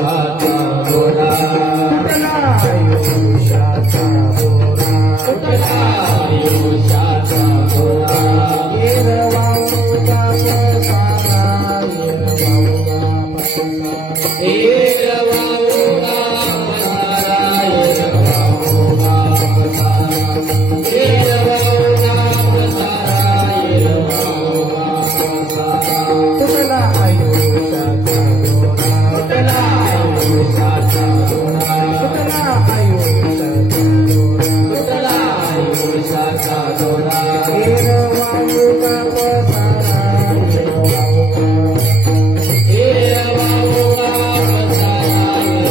आयुष्याचा दोरा तुटला आयुष्याचा दोरा तुटला आयुष्याचा दोरा एरवाऊगा पसारा एरवाऊगा पसारा एरवाऊगा पसारा एरवाऊगा पसारा एरवाऊगा पसारा तुटला आयुष्याचा दोरा तुटला आयुष्याचा दोरा तुटला आयुष्याचा दोरा तुटला आयुष्याचा दोरा एरवाऊगा पसारा एरवाऊगा पसारा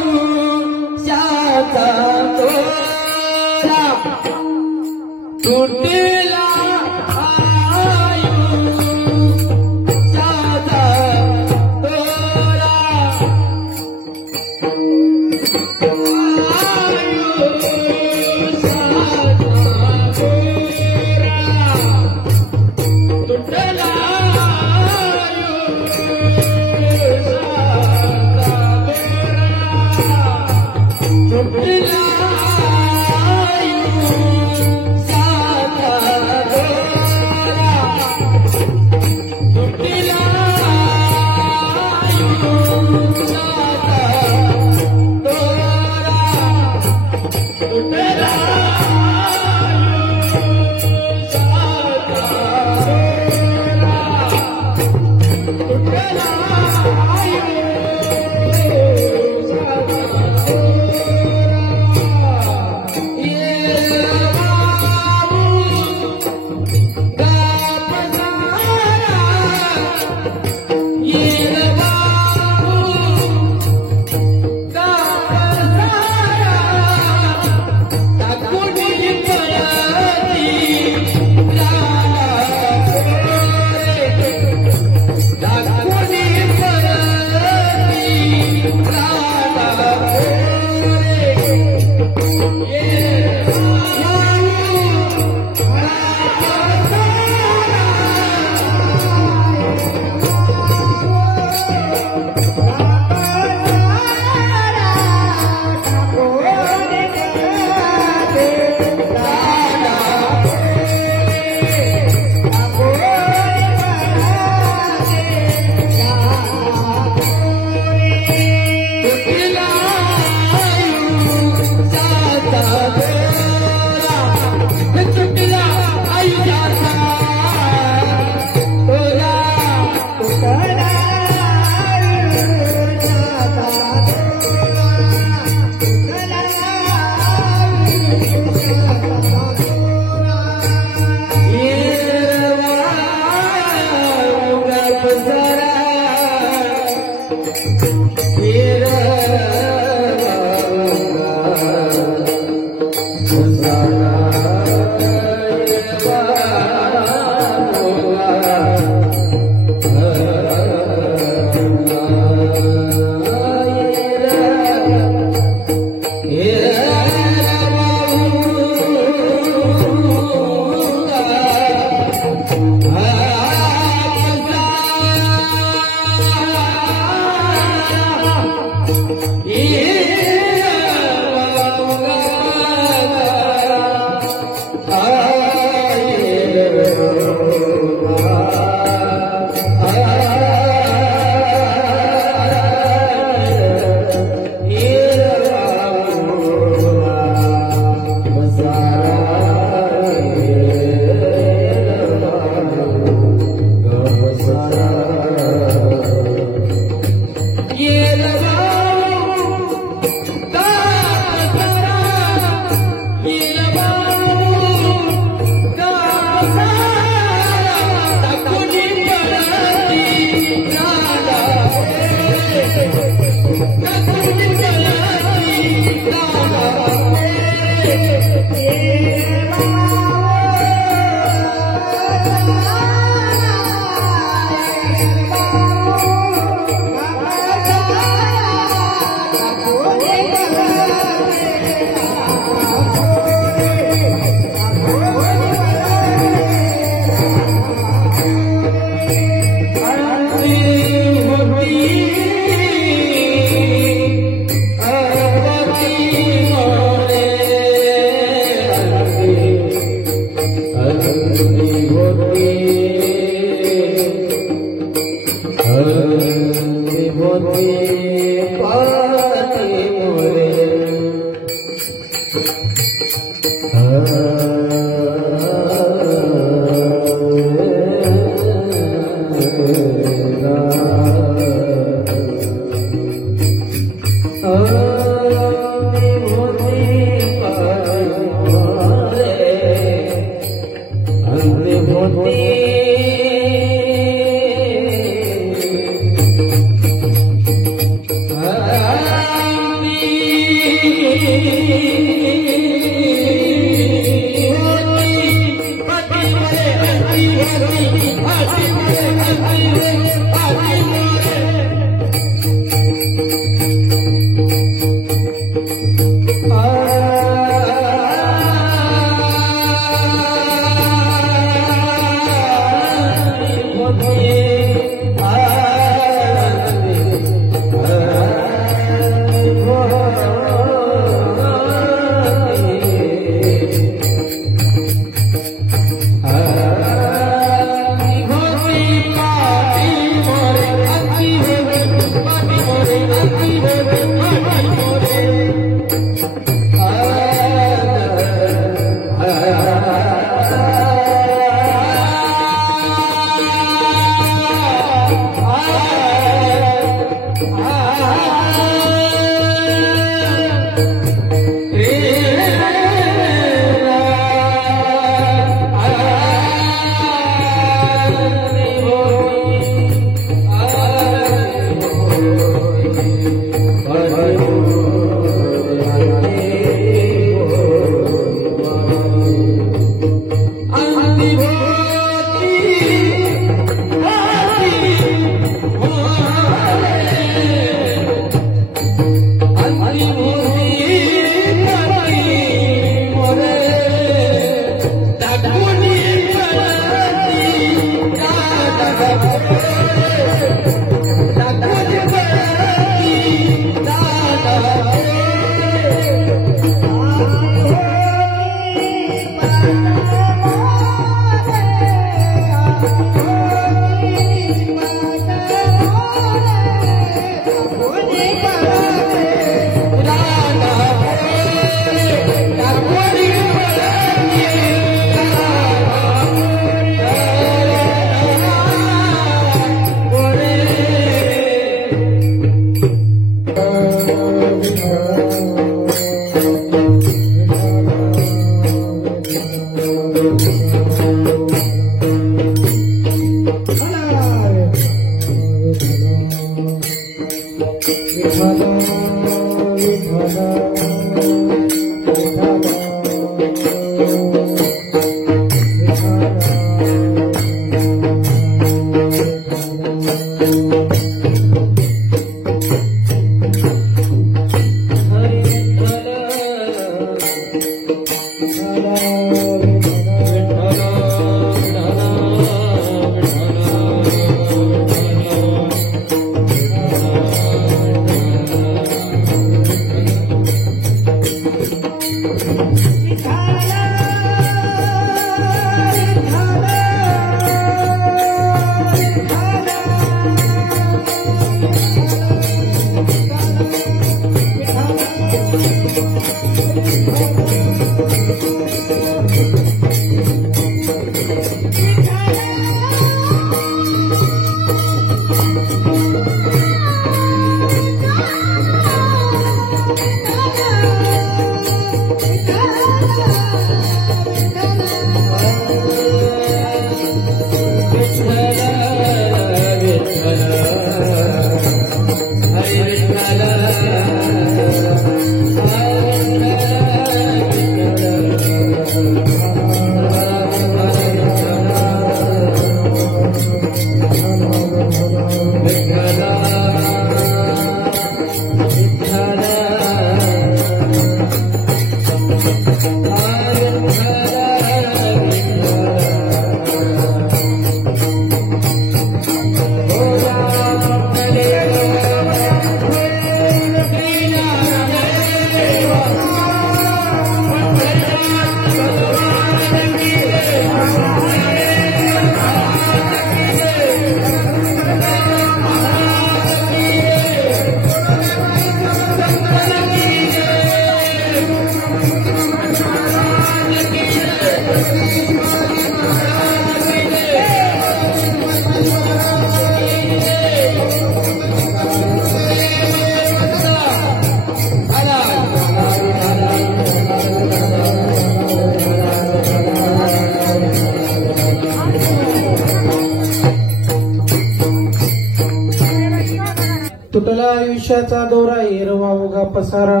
तुटला आयुष्याचा दोरा एरवा उगा पसारा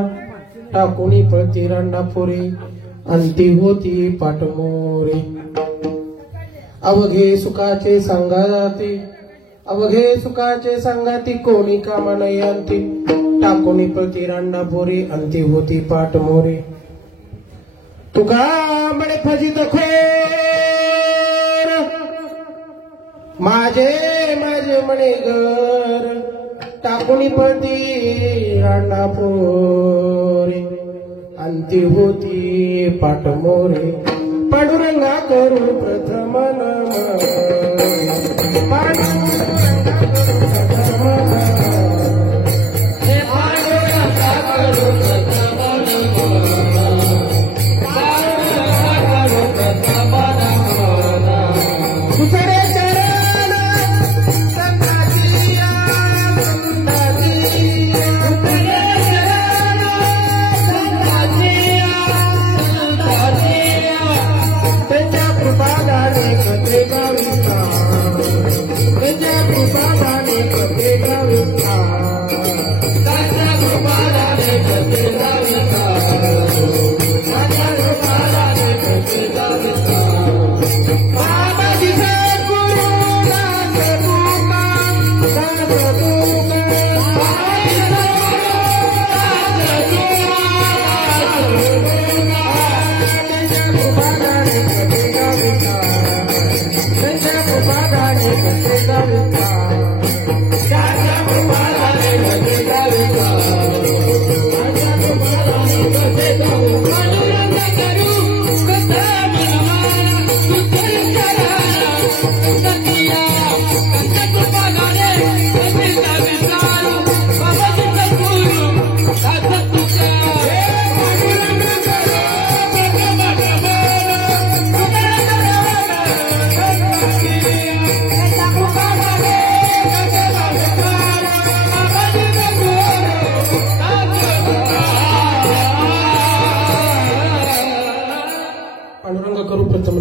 टाकुनी पळती रांडापोरी अंती होती पाठमोरी अवघे सुखाचे संगाती अवघे सुखाचे संगाती कोणी कामा नाही अंती टाकुनी पळती रांडापोरी अंती होती पाठमोरी तुका बडे फजित खोर माझे माझे म्हणे घर टाकुनी पळती रांडापोरी अंती होती पाठमोरी पांडुरंगा करू प्रथम नमन पांडुरंगा करू प्रथम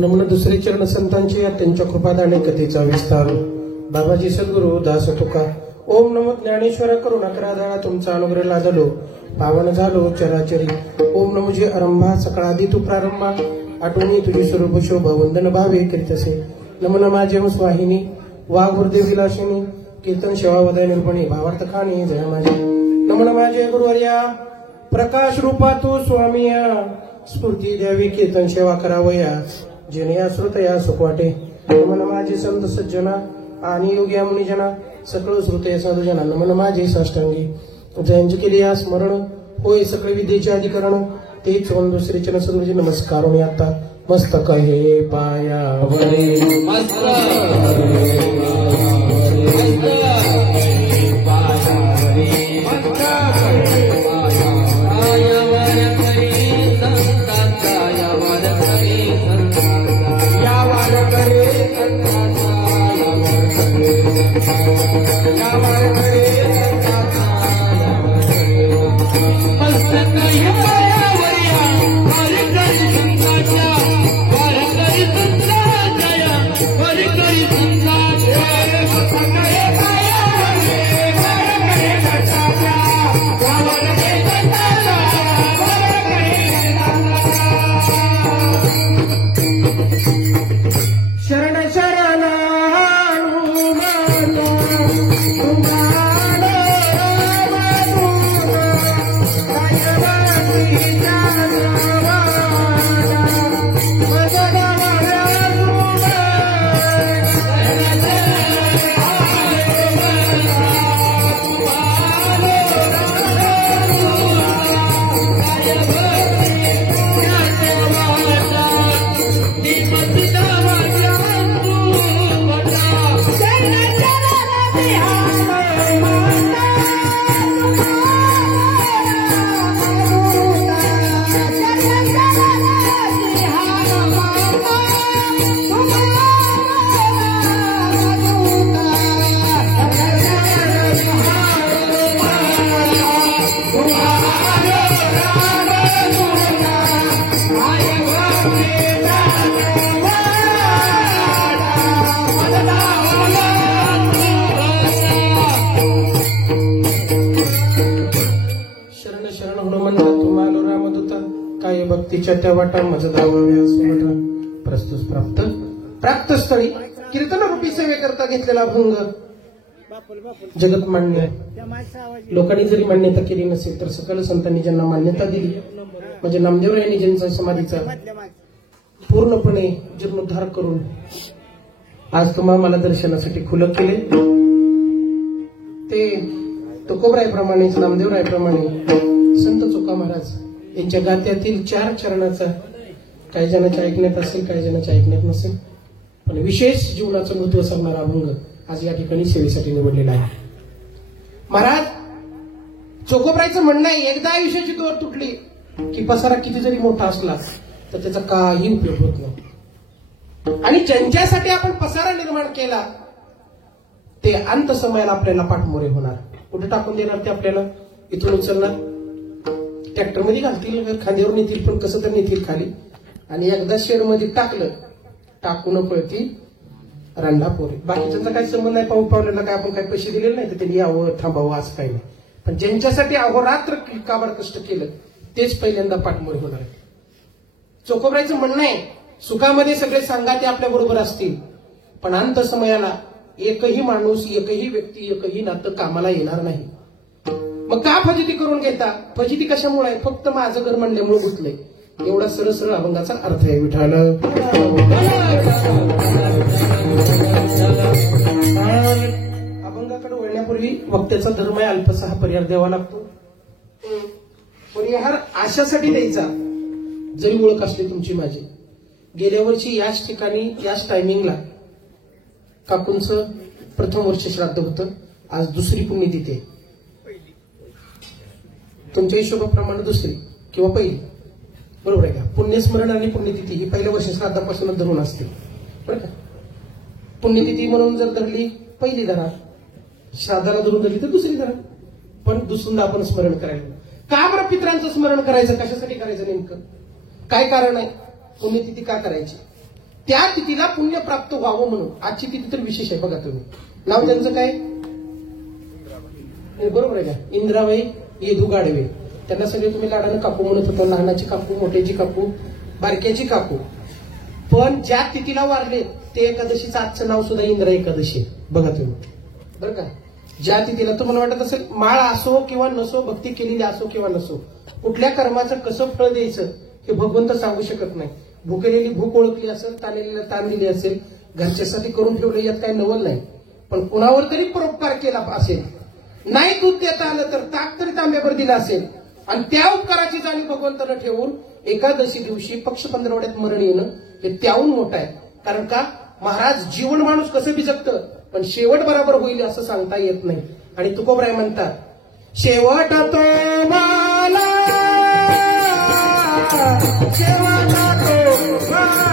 नमन दुसरे चरण संतांची त्यांच्या कृपादाने कथेचा विस्तार. बाबाजी सद्गुरु दास तुका. ओम नमो ज्ञानेश्वर करुणा दाळा तुमचा अनुग्रह लादलो पावन झालो चराचरी. ओम नमो जे आरंभा सकळादी तू प्रारंभा आठवणी तुझी स्वरूप शोभा वंदन भावे करीतसे. नमन माझे स्वाहिनी वाघ हृदय विलासिनी कीर्तन सेवा वदय निर्पणी भावार्थ खाणी जय माझे. नमन माझे गुरुवर्या प्रकाश रूपा तू स्वामिया स्फूर्ती द्यावी कीर्तन सेवा करावया जनिया श्रुतया सुखवाटे. नमन माझे संत सज्जना आणि योग्या मुनिजना सकळ श्रुतय साधुजना. नमन माझे साष्टांगी जयंती केली या स्मरण होय सकळ विद्येचे अधिकरण तेच ओम दुसरे चरण सद्गुरुजी नमस्कार. मी आता मस्तक हे पायावरे भक्तीच्या त्या वाटा मज दाव्या प्रस्तुत प्राप्त स्थळी कीर्तन रूपी सेवेकरता घेतलेला भंग जगत मान्य. लोकांनी जरी मान्यता केली नसेल तर सकल संतांनी ज्यांना मान्यता दिली म्हणजे नामदेवरायांनी ज्यांचा समाधीचा पूर्णपणे जीर्णोद्धार करून आज तुम्हाला मला दर्शनासाठी खुलं केले ते तुकोबरायप्रमाणे नामदेवरायप्रमाणे संत चोका महाराज यांच्या गात्यातील 4 चरणाचा काही जणांच्या ऐकण्यात असेल काही जणांच्या ऐकण्यात नसेल पण विशेष जीवनाचं महत्व सांगणारा अभंग आज या ठिकाणी सेवेसाठी निवडलेला आहे. महाराज चोकोबरायचं म्हणणं आहे एकदा आयुष्याची दोर तुटली की पसारा किती जरी मोठा असला तर त्याचा काही उपयोग होत नाही आणि ज्यांच्यासाठी आपण पसारा निर्माण केला ते अंत समयाला आपल्याला पाठमोरे होणार. कुठे टाकून देणार ते आपल्याला इथून उचलणार ट्रॅक्टर मध्ये घालतील खांद्यावर नेतील पण कसं तर नेतील खाली आणि एकदा शेड मध्ये टाकलं टाकून पळतील रांडा पोरे. बाकीच्यांचा काही संबंध नाही पाहू पावलेला काय आपण काही पैसे दिलेले नाही तर त्यांनी यावं थांबावं असं काही नाही पण ज्यांच्यासाठी अहोरात्र काबाड कष्ट केलं तेच पहिल्यांदा पाठमोरे होणार आहे. चोकोबरायचं म्हणणं आहे सुखामध्ये सगळे सांगाते आपल्या बरोबर असतील पण अंत समयाला एकही माणूस एकही व्यक्ती एकही नातं कामाला येणार नाही. मग का फजिती करून घेता? फजिती कशामुळे आहे? फक्त माझं घर म्हणल्यामुळे गुंतलंय एवढा सरळ सरळ अभंगाचा अर्थ आहे विठाल. अभंगाकडे वळण्यापूर्वी वक्त्याचा धर्म आहे अल्पसा हा परिहार द्यावा लागतो. परिहार अशासाठी द्यायचा जरी ओळख असली तुमची माझी. गेल्या वर्षी याच ठिकाणी याच टायमिंगला काकूंचं प्रथम वर्ष श्राद्ध होतं. आज दुसरी पुण्यतिथी आहे. तुमच्या हिशोबाप्रमाणे दुसरी किंवा पहिली, बरोबर आहे का? पुण्यस्मरण आणि पुण्यतिथी ही पहिल्या वर्ष श्राद्धापासूनच धरून असते, बरं का? पुण्यतिथी म्हणून जर धरली पहिली धरा, श्राद्धाला धरून धरली तर दुसरी धरा. पण दुसऱ्यांदा आपण स्मरण करायला का बरं? पित्रांचं स्मरण करायचं कशासाठी करायचं नेमकं? काय कारण आहे? पुण्यतिथी का करायची? त्या तिथीला पुण्य प्राप्त व्हावं म्हणून. आजची तिथी तर विशेष आहे. बघा तुम्ही, नाव त्यांचं काय? बरोबर आहे का? इंद्राबाई येधू गाडवे. त्यांना सगळे तुम्ही लाडानं काकू म्हणत होता. लहानाची काकू, मोठ्याची काकू, बारक्याची काकू. पण ज्या तिथीला वारले ते एकादशीचं आजचं नाव सुद्धा इंद्रा एकादशी आहे. बघा तुम्ही, बरं का? ज्या तिथीला तुम्हाला वाटत असेल माळ असो किंवा नसो, भक्ती केलेली असो किंवा नसो, कुठल्या कर्माचं कसं फळ द्यायचं हे भगवंत सांगू शकत नाही. भुकेलेली भूक ओळखली असेल, ताणलेला ताण दिली असेल, घरच्यासाठी करून ठेवलं, यात काही नवल नाही. पण कुणावर तरी परोपकार केला असेल, नाही दूध देता आलं तर ताक तरी तांब्यावर दिला असेल, आणि त्या उपकाराची जाणीव भगवंतानं ठेवून एकादशी दिवशी पक्ष पंधरवड्यात मरण येणं हे त्याहून मोठं आहे. कारण का? महाराज जीवन माणूस कसं बी जगतं, पण शेवट बरोबर होईल असं सांगता येत नाही. आणि तुकोबराय म्हणतात, शेवट तो मला, शेवट तो मला,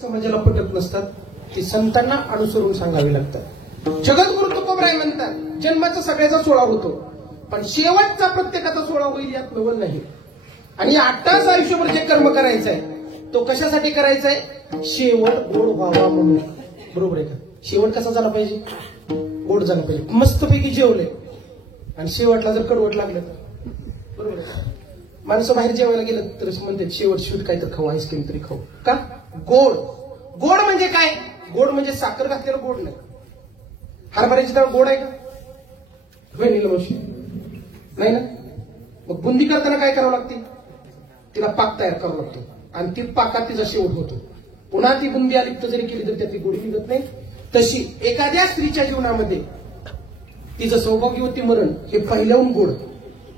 समाजाला पटत नसतात, ती संतांना अनुसरून सांगावी लागतात. जगद्गुरु तुकोबराय म्हणतात, जन्माचा सगळ्याचा सोहळा होतो, पण शेवटचा प्रत्येकाचा सोहळा होईल यात नवल नाही. आणि 8 तास आयुष्यभर जे कर्म करायचं आहे तो कशासाठी करायचा आहे? शेवट गोड व्हावा म्हणून. बरोबर आहे का? शेवट कसा झाला पाहिजे? गोड झाला पाहिजे. मस्तपैकी जेवले आणि शेवटला जर कडवट लागलं तर, बरोबर आहे? माणसं बाहेर जेवायला गेलं तर म्हणतात शेवट शेवट काय तर खाऊ, आईस्क्रीम तरी खाऊ. का? गोड. गोड म्हणजे काय? गोड म्हणजे साखर घातलेलं गोड नाही. हरभऱ्याची डाळ गोड आहे का? मावशी नाही ना. मग बुंदी करताना काय करावं लागते? तिला पाक तयार करावा लागतो आणि ती पाकात तिचा शेवट होतो. पुन्हा ती बुंदी अलिप्त जरी केली तर त्यातली गोडी निघत नाही. तशी एखाद्या स्त्रीच्या जीवनामध्ये तिचं सौभाग्यवती मरण हे पहिल्याहून गोड,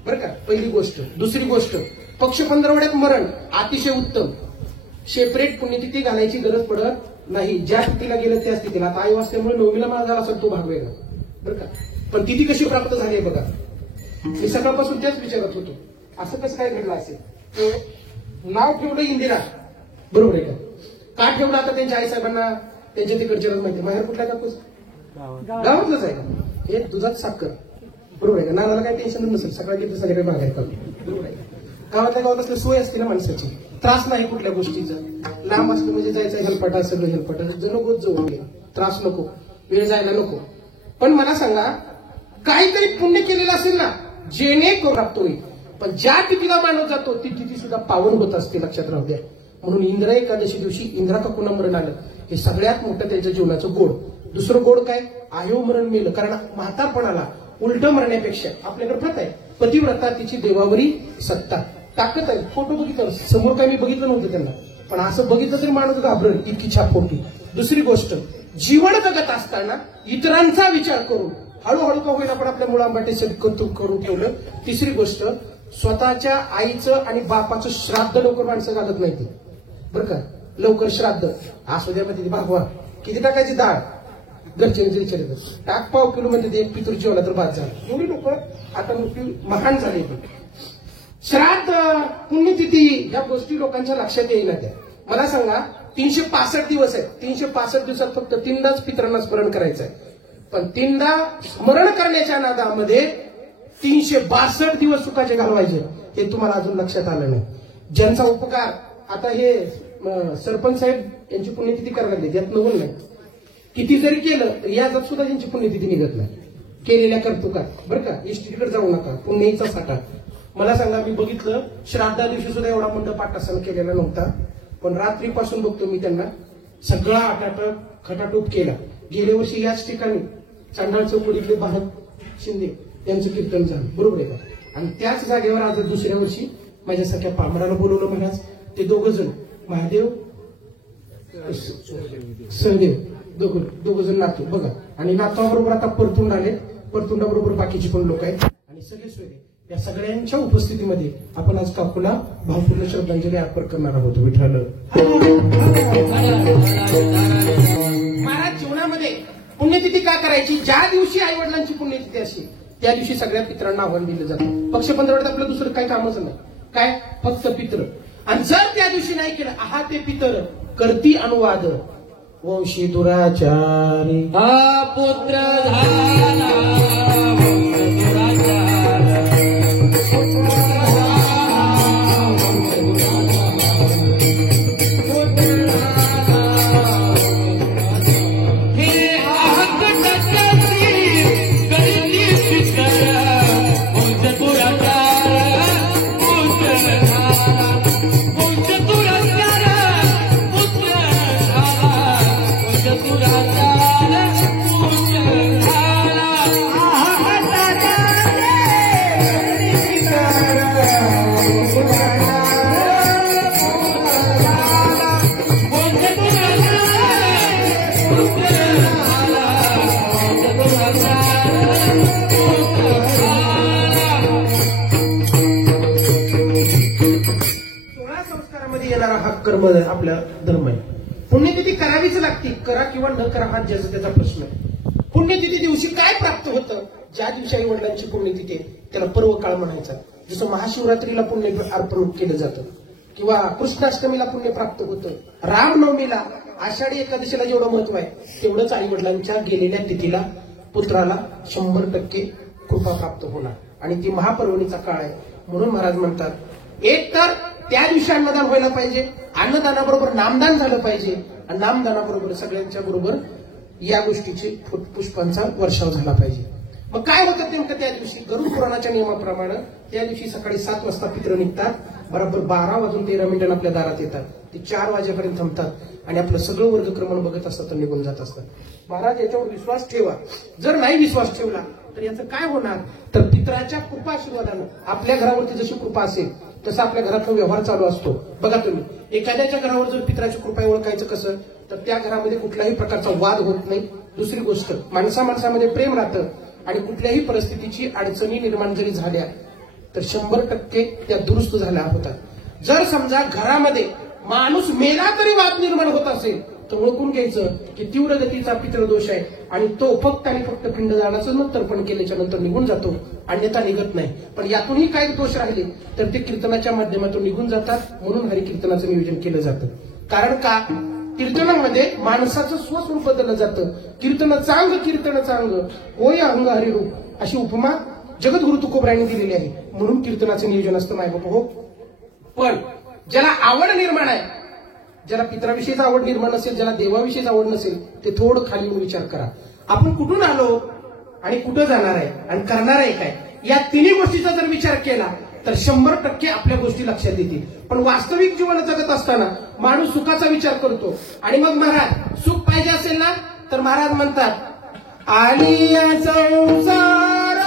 बरं का? पहिली गोष्ट. दुसरी गोष्ट, पक्ष पंधरवड्यात मरण अतिशय उत्तम. सेपरेट पुण्यतिथी घालायची गरज पडत नाही. ज्या तिथीला गेलं त्याच तिथीला. आता आई असल्यामुळे नवमीला मला झाला असेल तो भाग वेगळा बरं का. पण तिथी कशी प्राप्त झाली आहे बघा. मी सकाळपासून त्याच विचारत होतो असं कसं काय घडलं असेल. नाव ठेवलं इंदिरा बरोबर आहे का ठेवलं आता त्यांच्या आईसाहेबांना त्यांच्या तिकडच्या माहिती. बाहेर कुठल्या कापूस गावातलंच आहे का. हे दुधात साखर बरोबर आहे का. नानाला काही टेन्शन नसेल. सकाळी घेतलं संध्याकाळी बाहेर काढतो बरोबर आहे का. गावातल्या गावात असलं सोय असते ना माणसाची. त्रास नाही कुठल्या गोष्टीचा. लांब असलं म्हणजे जायचं हेलपाटा सगळं हेलपाटा जनगोत जवळ घे. त्रास नको वेळ जायला नको. पण मला सांगा काहीतरी पुण्य केलेलं असेल ना जेणेकरून प्राप्त होईल. पण ज्या तिथीला मानव जातो ती तिथी सुद्धा पावन होत असते लक्षात राहू द्या. म्हणून इंद्र एकादशी दिवशी इंद्रा का कुणा मरण आलं हे सगळ्यात मोठं त्यांच्या जीवनाचं गोड. दुसरं गोड काय आयो मरण मेलं. कारण म्हातारपणाला उलट मरण्यापेक्षा आपल्याकडे प्रथा आहे पतिव्रता तिची देवावरी सत्ता ताकद आहे. फोटो बघितलं समोर काय मी बघितलं नव्हतं त्यांना पण असं बघितलं तरी माणूस घाबरेल इतकी छाप फोटो. दुसरी गोष्ट जीवन जगत असताना इतरांचा विचार करून हळूहळू का होईल आपण आपल्या मुलांबाटे कौतुक करून ठेवलं. तिसरी गोष्ट स्वतःच्या आईचं आणि बापाचं श्राद्ध लवकर माणसं घालत नाही बरं का. लवकर श्राद्ध असू द्या मध्ये भागवा किती टाकायची डाळ घरचे विचारित टाक पाव किलो मध्ये एक पितृ जेवला तर बाद झाला. एवढी लोक आता मोठी महान झाली. श्राद्ध पुण्यतिथी ह्या गोष्टी लोकांच्या लक्षात येईना त्या. मला सांगा 365 दिवस आहेत. 365 दिवसात फक्त 3दाच पितरांना स्मरण करायचं आहे. पण 3दा स्मरण करण्याच्या नादामध्ये 362 दिवस सुखाचे घालवायचे हे तुम्हाला अजून लक्षात आलं नाही. ज्यांचा उपकार आता हे सरपंच साहेब यांची पुण्यतिथी करायला लागली त्यात नवल नाही. किती जरी केलं तर याच्यात सुद्धा त्यांची पुण्यतिथी निघत नाही. केलेल्या कर्तुकात बरं का. इष्टीकडे जाऊ नका पुण्याचा साठा. मला सांगा मी बघितलं श्राद्धा दिवशी सुद्धा एवढा मंडप पाठासन केलेला नव्हता. पण रात्रीपासून बघतो मी त्यांना सगळा आटाटक खटाटूप केला. गेल्या वर्षी याच ठिकाणी चांडाळ चौकडीतले भारत शिंदे यांचं कीर्तन झालं बरोबर आहे का. आणि त्याच जागेवर आज दुसऱ्या वर्षी माझ्या सख्या पामराला बोलवलं महाराज. ते दोघं जण महादेव सहदेव दोघं जण नातू बघा. आणि नातवाबरोबर आता परतुंड आले. परतुंडाबरोबर बाकीचे पण लोक आहेत आणि सगळे सोयरे. या सगळ्यांच्या उपस्थितीमध्ये आपण आज काकूला भावपूर्ण श्रद्धांजली अर्पण करणार आहोत. विठ्ठल महाराज जीवनामध्ये पुण्यतिथी का करायची. ज्या दिवशी आई वडिलांची पुण्यतिथी असते त्या दिवशी सगळ्या पितरांना आव्हान दिलं जातं. पक्ष पंधरवड्यात आपलं दुसरं काही कामच नाही काय फक्त पित्र. आणि जर त्या दिवशी नाही केलं आहा ते पितर करती अनुवाद वंशी दुराचारी हा पुत्र झाला कर्म आपला धर्म आहे. पुण्यतिथी करावीच लागते. करा किंवा न करा हा ज्याचा त्याचा प्रश्न आहे. पुण्यतिथी दिवशी काय प्राप्त होतं. ज्या दिवशी आई वडिलांची पुण्यतिथी आहे त्याला पर्व काळ म्हणायचा. जसं महाशिवरात्रीला पुण्य अर्पण केलं जातं किंवा कृष्णाष्टमीला पुण्य प्राप्त होतं. रामनवमीला आषाढी एकादशीला जेवढं महत्व आहे तेवढंच आई वडिलांच्या गेलेल्या तिथीला पुत्राला 100% कृपा प्राप्त होणार. आणि ती महापर्वणीचा काळ आहे. म्हणून महाराज म्हणतात एक तर त्या दिवशी अन्नदान व्हायला पाहिजे. अन्नदानाबरोबर नामदान झालं पाहिजे. आणि नामदानाबरोबर सगळ्यांच्या बरोबर या गोष्टीची पुष्पांचा वर्षाव झाला पाहिजे. मग काय होतं नेमकं त्या दिवशी गरुड पुराणाच्या नियमाप्रमाणे त्या दिवशी सकाळी 7 वाजता पित्र निघतात. बरोबर 12:13 आपल्या दारात येतात. ते 4 वाजेपर्यंत थांबतात आणि आपलं सगळं वर्गक्रमण बघत असतात तर निघून जात असतात. महाराज याच्यावर विश्वास ठेवा. जर नाही विश्वास ठेवला तर याचं काय होणार तर पित्राच्या कृपा आशीर्वादानं आपल्या घरावरती जशी कृपा असेल तसा आपल्या घरातला व्यवहार चालू असतो. बघा तुम्ही एखाद्याच्या घरावर जर पित्राची कृपा ओळखायचं कसं तर त्या घरामध्ये कुठल्याही प्रकारचा वाद होत नाही. दुसरी गोष्ट माणसामध्ये प्रेम राहतं आणि कुठल्याही परिस्थितीची अडचणी निर्माण जरी झाल्या तर 100% त्या दुरुस्त झाल्या होतात. जर समजा घरामध्ये माणूस मेला तरी वाद निर्माण होत असेल तर ओळखून घ्यायचं की तीव्र गतीचा पितृदोष आहे आणि तो फक्त आणि फक्त पिंडदानाचं तर्पण केल्याच्या नंतर निघून जातो, अन्यथा निघत नाही. पण यातूनही काही दोष राहिले तर ते कीर्तनाच्या माध्यमातून निघून जातात. म्हणून हरिकीर्तनाचं नियोजन केलं जातं. कारण का कीर्तनामध्ये माणसाचं स्वस्वरूप बदललं जातं. कीर्तन चांग होय अंग हरिरूप अशी उपमा जगद्गुरु तुकोबरायांनी दिलेली आहे. म्हणून कीर्तनाचं नियोजन असतं मायबाप हो. पण ज्याला आवड निर्माण आहे, ज्याला पित्राविषयीच आवड निर्माण नसेल, ज्याला देवाविषयीच आवड नसेल, ते थोडं खाली येऊन विचार करा. आपण कुठून आलो आणि कुठं जाणार आहे आणि करणार आहे काय, या तिन्ही गोष्टीचा जर विचार केला तर 100% आपल्या गोष्टी लक्षात येतील. पण वास्तविक जीवन जगत असताना माणूस सुखाचा विचार करतो आणि मग महाराज सुख पाहिजे असेल ना तर महाराज म्हणतात आणि या संसार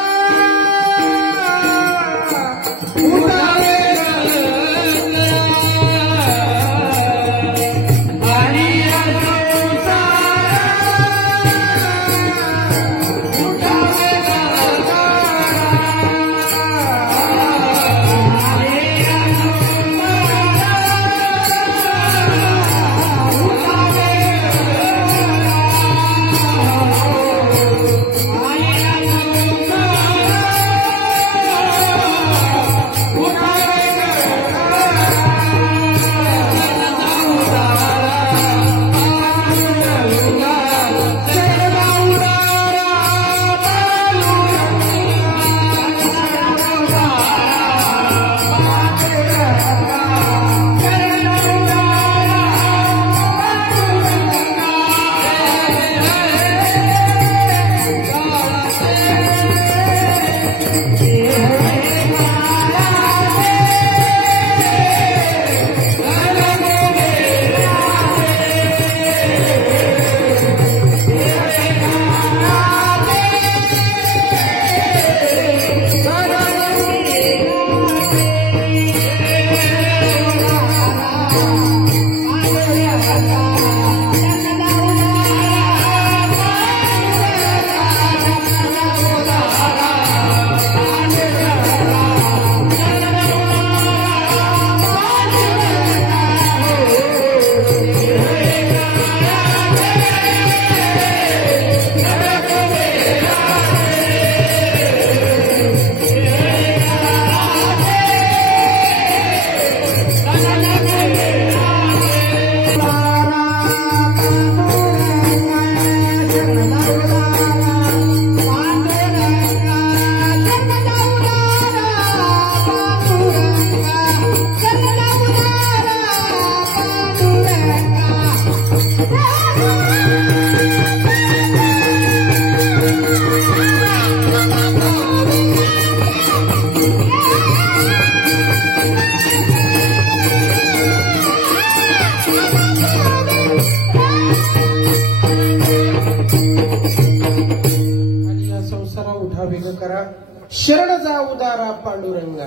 शरण जा उदारा पांडुरंगा.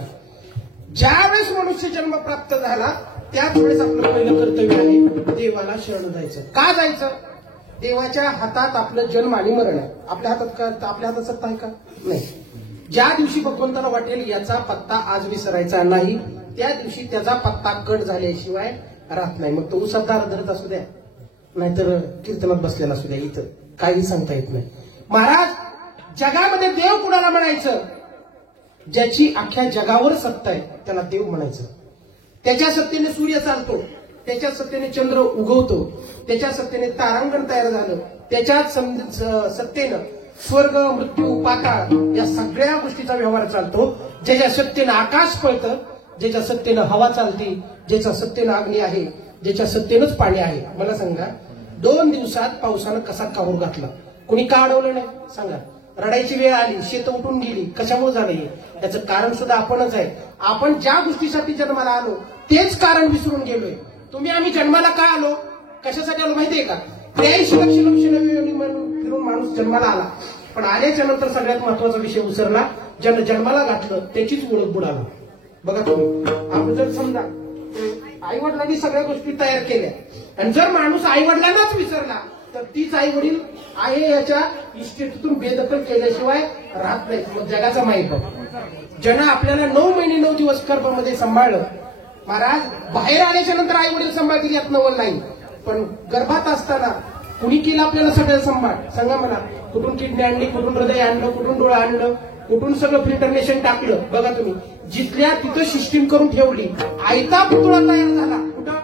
ज्यावेळेस मनुष्य जन्म प्राप्त झाला त्याच वेळेस आपलं पहिलं कर्तव्य आहे देवाला शरण जायचं. का जायचं? देवाच्या हातात आपलं जन्म आणि मरण आहे. आपल्या हातात सत्ता आहे का? नाही. ज्या दिवशी भगवंताला वाटेल याचा पत्ता आज विसरायचा नाही त्या दिवशी त्याचा पत्ता कट झाल्याशिवाय राहत नाही. मग तो उसात धरत असू द्या नाहीतर कीर्तनात बसलेला असू द्या, इथं काही सांगता येत नाही. महाराज जगामध्ये देव कुणाला म्हणायचं? ज्याची अख्ख्या जगावर सत्ता आहे त्याला देव म्हणायचं. त्याच्या सत्तेने सूर्य चालतो, त्याच्या सत्तेने चंद्र उगवतो, त्याच्या सत्तेने तारांगण तयार झालं, त्याच्या सत्तेनं स्वर्ग मृत्यू पाताळ या सगळ्या गोष्टीचा व्यवहार चालतो. ज्याच्या सत्तेनं आकाश पळतं, ज्याच्या सत्तेनं हवा चालती, ज्याच्या सत्तेनं अग्नी आहे, ज्याच्या सत्तेनंच पाणी आहे. मला सांगा 2 दिवसात पावसानं कसा काहूर घातला? कुणी का अडवलं नाही सांगा? रडायची वेळ आली, शेत उठून गेली. कशामुळे झालं हे? याचं कारण सुद्धा आपणच आहे. आपण ज्या गोष्टीसाठी जन्माला आलो तेच कारण विसरून गेलोय. तुम्ही आम्ही जन्माला का आलो, कशासाठी आलो माहितीये का? 83 लक्ष फिरून माणूस जन्माला आला, पण आल्याच्या नंतर सगळ्यात महत्वाचा विषय उसरला. ज्यानं जन्माला घातलं त्याचीच ओळख बुडाला. बघा तुम्ही, आपण जर समजा आई वडिलांनी सगळ्या गोष्टी तयार केल्या आणि जर माणूस आई वडिलांनाच विसरला तर तीच आई वडील आहे याच्या इस्टेटीतून बेदखल केल्याशिवाय राहत नाही. मग जगाचा माईक ज्यानं आपल्याला 9 महिने 9 दिवस गर्भामध्ये सांभाळलं महाराज, बाहेर आल्याच्या नंतर आई वडील सांभाळतील यात नवल नाही, पण गर्भात असताना कुणी केलं आपल्याला सगळं सांभाळ? सांगा मला, कुठून किडनी आणली, कुठून हृदय आणलं, कुठून डोळा आणलं, कुठून सगळं फिल्टरनेशन टाकलं? बघा तुम्ही, जिथल्या तिथं सिस्टीम करून ठेवली. आयता पुतळा तयार झाला कुठं?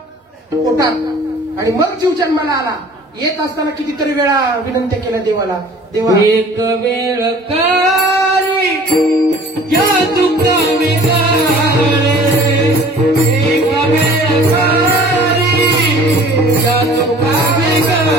पोटात. आणि मग जीव जन्माला आला. येत असताना कितीतरी वेळा विनंती केल्या देवाला, देवा एक वेळ कारी या दुःखा विकारे, एक वेळ कारी या दुःखा विकारे.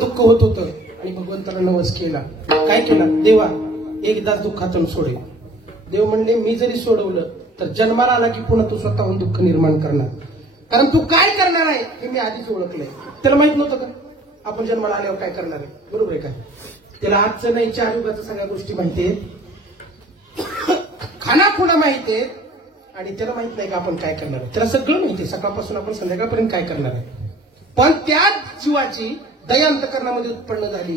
दुःख होत होतं आणि भगवंताला नवस केला. काय केला? देवा एकदाच दुःखातून सोडेल. देव म्हणले मी जरी सोडवलं तर जन्माला आला की पुन्हा तू स्वतःहून दुःख निर्माण करणार, कारण तू काय करणार आहे हे मी आधीच ओळखलंय. त्याला माहित नव्हतं का आपण जन्माला आल्यावर काय करणार आहे? बरोबर आहे काय? त्याला आजचं नाही 4 युगाचं सगळ्या गोष्टी माहिती आहेत, खानाखुणा माहिती आहेत, आणि त्याला माहित नाही का आपण काय करणार आहे. त्याला सगळं माहिती आहे, सकाळपासून आपण संध्याकाळपर्यंत काय करणार आहे. पण त्याच जीवाची दया अंतकरणामध्ये उत्पन्न झाली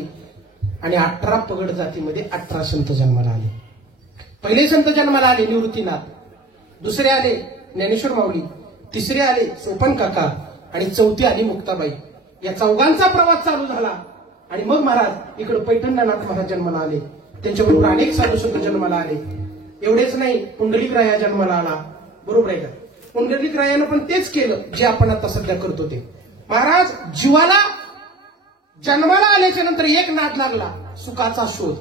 आणि 18 पगड जातीमध्ये 18 संत जन्माला आले. पहिले संत जन्माला आले निवृत्तीनाथ, दुसरे आले ज्ञानेश्वर माऊली, तिसरे आले सोपन काका आणि चौथी आली मुक्ताबाई. या चौघांचा प्रवास चालू झाला आणि मग महाराज इकडे पैठणनाथ महाराज जन्माला आले. त्यांच्याबरोबर अनेक साधू संत जन्माला आले. एवढेच नाही, पुंडलिक राया जन्माला आला. बरोबर आहे का? पुंडलिक रायानं पण तेच केलं जे आपण आता सध्या करतो ते. महाराज जीवाला जन्माला आल्याच्या नंतर एक नाद लागला, सुखाचा शोध.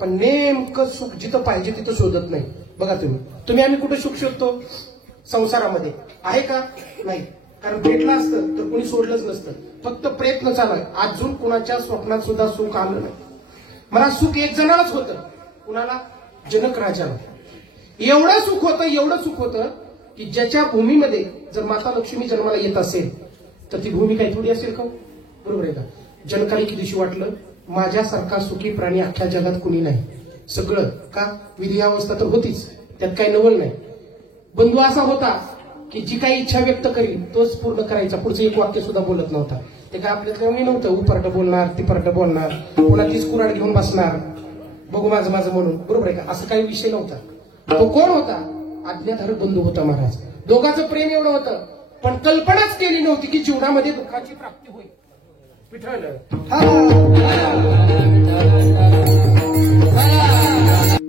पण नेमकं सुख जिथं पाहिजे तिथं शोधत नाही. बघा तुम्ही आम्ही कुठे सुख शोधतो? संसारामध्ये आहे का? नाही, कारण भेटलं असतं तर कोणी सोडलंच नसतं. फक्त प्रयत्न चालू आहे. अजून कुणाच्या स्वप्नात सुद्धा सुख आलं नाही. मला सुख एक जणालाच होतं. कुणाला? जनक राजाला. एवढं सुख होतं की ज्याच्या भूमीमध्ये जर माता लक्ष्मी जन्माला येत असेल तर ती भूमी काही थोडी असेल का? बरोबर आहे का? जनकाला किती दिवशी वाटलं माझ्यासारखा सुखी प्राणी अख्ख्या जगात कुणी नाही. सगळं का? विधी अवस्था तर होतीच, त्यात काही नवल नाही. बंधू असा होता की जी काही इच्छा व्यक्त करील तोच पूर्ण करायचा, पुढचं एक वाक्य सुद्धा बोलत नव्हता. ते काय आपल्यात काही नव्हतं, उपर्ट बोलणार तिपर्ट बोलणार, पुन्हा तीच कुऱ्हाड घेऊन बसणार, बघू माझं म्हणून. बरोबर आहे का? असं काही विषय नव्हता. तो कोण होता? आज्ञाधारक बंधू होता महाराज. दोघांचं प्रेम एवढं होतं, पण कल्पनाच केली नव्हती की जीवनामध्ये दुःखाची प्राप्ती होईल. विठ्ठल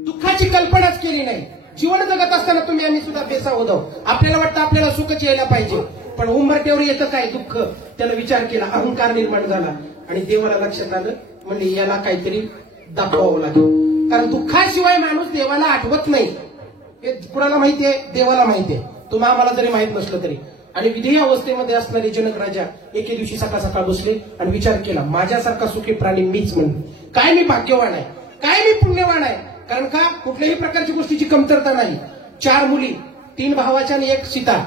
दुःखाची कल्पनाच केली नाही. जीवन जगत असताना तुम्ही आम्ही सुद्धा बेसावध आहोत. आपल्याला वाटतं आपल्याला सुखच यायला पाहिजे, पण उंबरट्यावर येतं काय? दुःख. त्याला विचार केला, अहंकार निर्माण झाला आणि देवाला लक्षात आलं, म्हणजे याला काहीतरी दाखवावं लागेल. कारण दुःखाशिवाय माणूस देवाला आठवत नाही. हे कुणाला माहितीये? देवाला माहितीये, तुम्हा आम्हाला जरी माहित नसलं तरी. आणि विधेय अवस्थेमध्ये असणारे जनक राजा एके दिवशी सकाळ सकाळ बसले आणि विचार केला, माझ्यासारखा सुखी प्राणी मीच म्हणून. काय मी भाग्यवान आहे, काय मी पुण्यवान आहे. कारण का कुठल्याही प्रकारची गोष्टीची कमतरता नाही. 4 मुली, 3 भावाच्या आणि 1 सीता,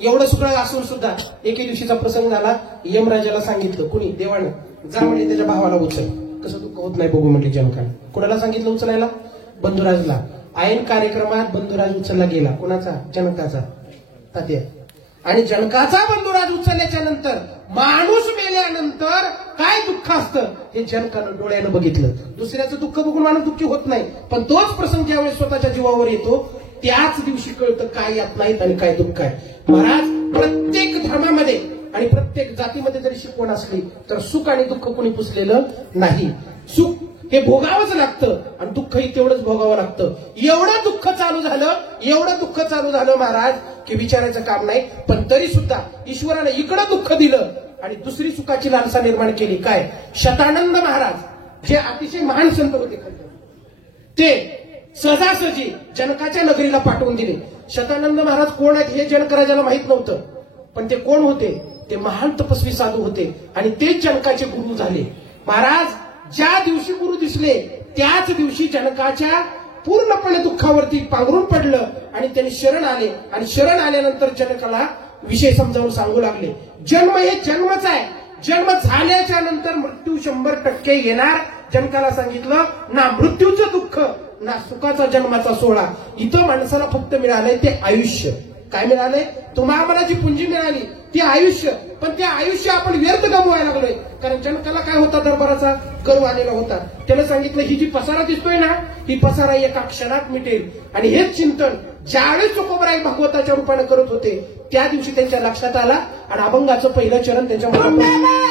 एवढं सगळं असून सुद्धा एके दिवशीचा प्रसंग झाला. यमराजाला सांगितलं, कुणी? देवानं, जा म्हणजे त्याच्या भावाला उचल. कसं दुःख होत नाही बघू म्हटले जनकाने. कुणाला सांगितलं उचलायला? बंधुराजला. ऐन कार्यक्रमात बंधुराज उचलला गेला. कुणाचा? जनकाचा. तात्या. आणि जनकाचा बंधुराज उचलल्याच्या नंतर माणूस मेल्यानंतर काय दुःख असतं हे जनकानं डोळ्यानं बघितलं. दुसऱ्याचं दुःख बघून माणूस दुःखी होत नाही, पण तोच प्रसंग ज्यावेळेस स्वतःच्या जीवावर येतो त्याच दिवशी कळतं काय यात नाहीत आणि काय दुःख आहे. महाराज, प्रत्येक धर्मामध्ये आणि प्रत्येक जातीमध्ये जरी शिकवण असली तर सुख आणि दुःख कोणी पुसलेलं नाही. सुख हे भोगावंच लागतं आणि दुःखही तेवढंच भोगावं लागतं. एवढं दुःख चालू झालं महाराज की विचारायचं काम नाही. पण तरी सुद्धा ईश्वराने इकडं दुःख दिलं आणि दुसरी सुखाची लालसा निर्माण केली. काय? शतानंद महाराज जे अतिशय महान संत होते, ते सहजासहजी जनकाच्या नगरीला पाठवून दिले. शतानंद महाराज कोण आहेत हे जनक राजाला माहित नव्हतं, पण ते कोण होते? ते महान तपस्वी साधू होते आणि तेच जनकाचे गुरु झाले. महाराज, ज्या दिवशी गुरु दिसले त्याच दिवशी जनकाच्या पूर्णपणे दुःखावरती पांघरून पडलं आणि त्यांनी शरण आले. आणि शरण आल्यानंतर जनकाला विषय समजावून सांगू लागले. जन्म हे जन्मच आहे, जन्म झाल्याच्या नंतर मृत्यू 100% येणार. जनकाला सांगितलं, ना मृत्यूचं दुःख ना सुखाचा जन्माचा सोहळा. इथं माणसाला फक्त मिळालंय ते आयुष्य. काय मिळालंय? तुम्हाला आम्हाला जी पुंजी मिळाली ती आयुष्य, पण ते आयुष्य आपण व्यर्थ गमवायला लागलोय. कारण जनकाला काय होता? दरबाराचा गर्व आलेला होता. त्यानं सांगितलं, ही जी पसारा दिसतोय ना, ही पसारा एका क्षणात मिटेल. आणि हेच चिंतन ज्यावेळेस तुकोबराय भागवताच्या रूपाने करत होते त्या दिवशी त्यांच्या लक्षात आला आणि अभंगाचं पहिलं चरण त्यांच्या मनात.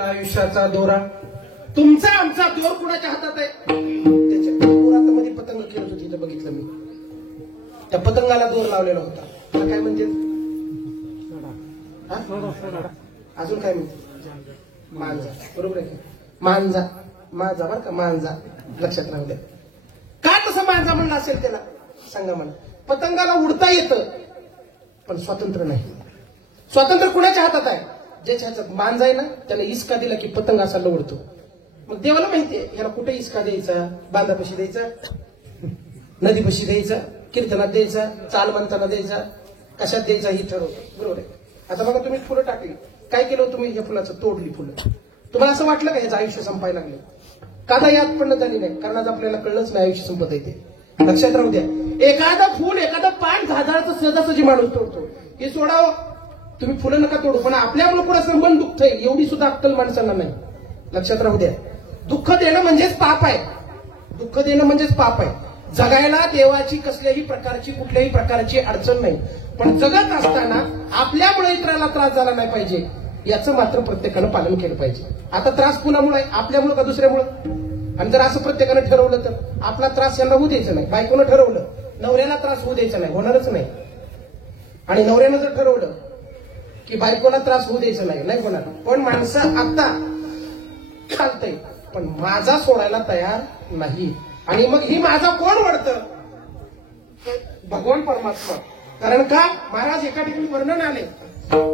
आयुष्याचा दोरा. तुमचा आमचा दोर कुणाच्या हातात आहे? त्याच्या दोरामध्ये पतंग खेळत होती, बघितलं मी. त्या पतंगाला दोर लावलेला होता. त्याला काय म्हणते? अजून काय म्हणते? मांजा. बरोबर आहे. मांजा, माझा बरं का, मांजा लक्षात राहू द्या. का तसं मांजा म्हणलं असेल त्याला? सांगा मला. पतंगाला उडता येतं पण स्वातंत्र्य नाही. स्वातंत्र्य कुणाच्या हातात आहे? ज्याच्या हातात मांज आहे ना, त्याला इसका दिला की पतंग असा उडतो. मग देवाला माहितीये याला कुठे इसका द्यायचा, बांधापाशी द्यायचा, नदीपाशी द्यायचा, कीर्तनात द्यायचा, चाल म्हणताना द्यायचा, कशात द्यायचा ही ठरवलं. बरोबर आहे. आता बघा तुम्ही फुलं टाकली, काय केलं तुम्ही? या फुलाचं तोडली फुलं. तुम्हाला असं वाटलं का याचं आयुष्य संपायला लागलं? कादा याद पण झाली नाही, कारण आज आपल्याला कळलंच नाही आयुष्य संपत येते. लक्षात राहू द्या, एखादं फुल एखादं पान झाडाचं सहजासहजी माणूस तोडतो, हे सोडावं. तुम्ही फुलं नका तोडू, पण आपल्यामुळे कोणाचं मन दुखतंय एवढी सुद्धा अक्कल माणसांना नाही. लक्षात राहू द्या, दुःख देणं म्हणजेच पाप आहे. दुःख देणं म्हणजेच पाप आहे. जगायला देवाची कसल्याही प्रकारची कुठल्याही प्रकारची अडचण नाही, पण जगत असताना आपल्यामुळे इतराला त्रास झाला नाही पाहिजे याचं मात्र प्रत्येकानं पालन केलं पाहिजे. आता त्रास कुणामुळे? आपल्यामुळे का दुसऱ्यामुळे? आणि जर असं प्रत्येकानं ठरवलं तर आपला त्रास यांना होऊ द्यायचा नाही. बायकोनं ठरवलं नवऱ्याला त्रास होऊ द्यायचा नाही, होणारच नाही. आणि नवऱ्यानं जर ठरवलं की बायकोला त्रास होऊ द्यायचा नाही, नाही होणार. पण माणसं आता चालतंय पण माझा सोडायला तयार नाही. आणि मग ही माझा कोण वाढतं? भगवान परमात्मा. कारण का महाराज एका ठिकाणी वर्णन आले,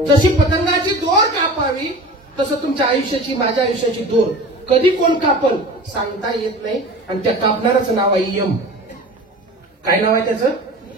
जशी पतंगाची दोर कापावी तसं तुमच्या आयुष्याची माझ्या आयुष्याची दोर कधी कोण कापल सांगता येत नाही. आणि त्या कापणारच नाव आहे यम. काय नाव आहे त्याचं?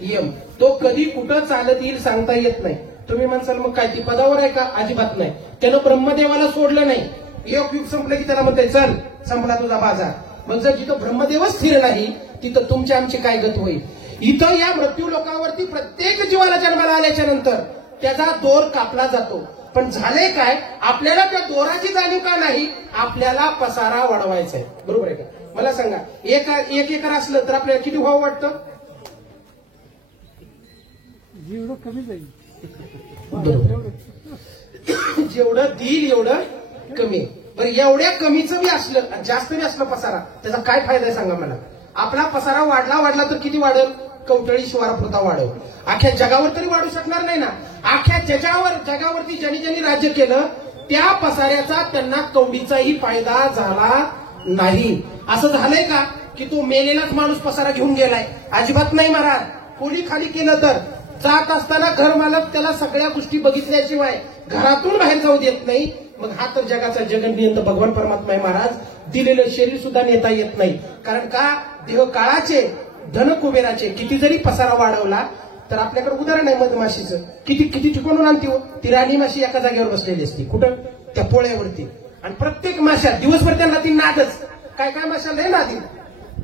यम. तो कधी कुठं चालत येईल सांगता येत नाही. तुम्ही म्हणसाल मग काय ती पदावर आहे का? अजिबात नाही. त्यानं ब्रह्मदेवाला सोडलं नाही. एक युग संपलं की त्याला म्हणते चल संपला तुझा बाजार. मग जर जिथं ब्रह्मदेवच स्थिर नाही तिथं तुमची आमची काय गत होईल? इथं या मृत्यू लोकावरती प्रत्येक जीवाला जन्माला आल्याच्या नंतर त्याचा दोर कापला जातो. पण झाले काय? आपल्याला त्या दोराची जाणीव का नाही? आपल्याला पसारा वाढवायचा आहे. बरोबर आहे का? मला सांगा, एक एकर असलं तर आपल्याला किती व्हावं वाटतं? जेवढं कमी जाईल, जेवढं देईल एवढं कमी. बरं, एवढ्या कमीचं बी असलं जास्त बी असलं पसारा, त्याचा काय फायदा आहे सांगा मला? आपला पसारा वाढला तर किती वाढेल? कवटळी शिवारापुरता वाढेल. अख्ख्या जगावर तरी वाढू शकणार नाही ना. अख्ख्या जगावरती ज्यांनी राज्य केलं त्या पसाऱ्याचा त्यांना कवडीचाही फायदा झाला नाही. असं झालंय का की तो मेलेलाच माणूस पसारा घेऊन गेलाय? अजिबात नाही महाराज. कोणी खाली केलं तर जात असताना घर मालक त्याला सगळ्या गोष्टी बघितल्याशिवाय घरातून बाहेर जाऊ देत नाही. मग हा तर जगाचा जगनियंता भगवान परमात्मा आहे महाराज. दिलेलं शरीर सुद्धा नेता येत नाही. कारण का? देह काळाचे धन कुबेराचे. किती जरी पसारा वाढवला तर आपल्याकडे उदाहरण आहे मधमाशीचं. किती ठिकाणून आणते हो? ती राणी माशी एका जागेवर बसलेली असते. कुठं? त्या पोळ्यावरती. आणि प्रत्येक माशा दिवसभर त्यांना ती नादच. काय माशा लय नादी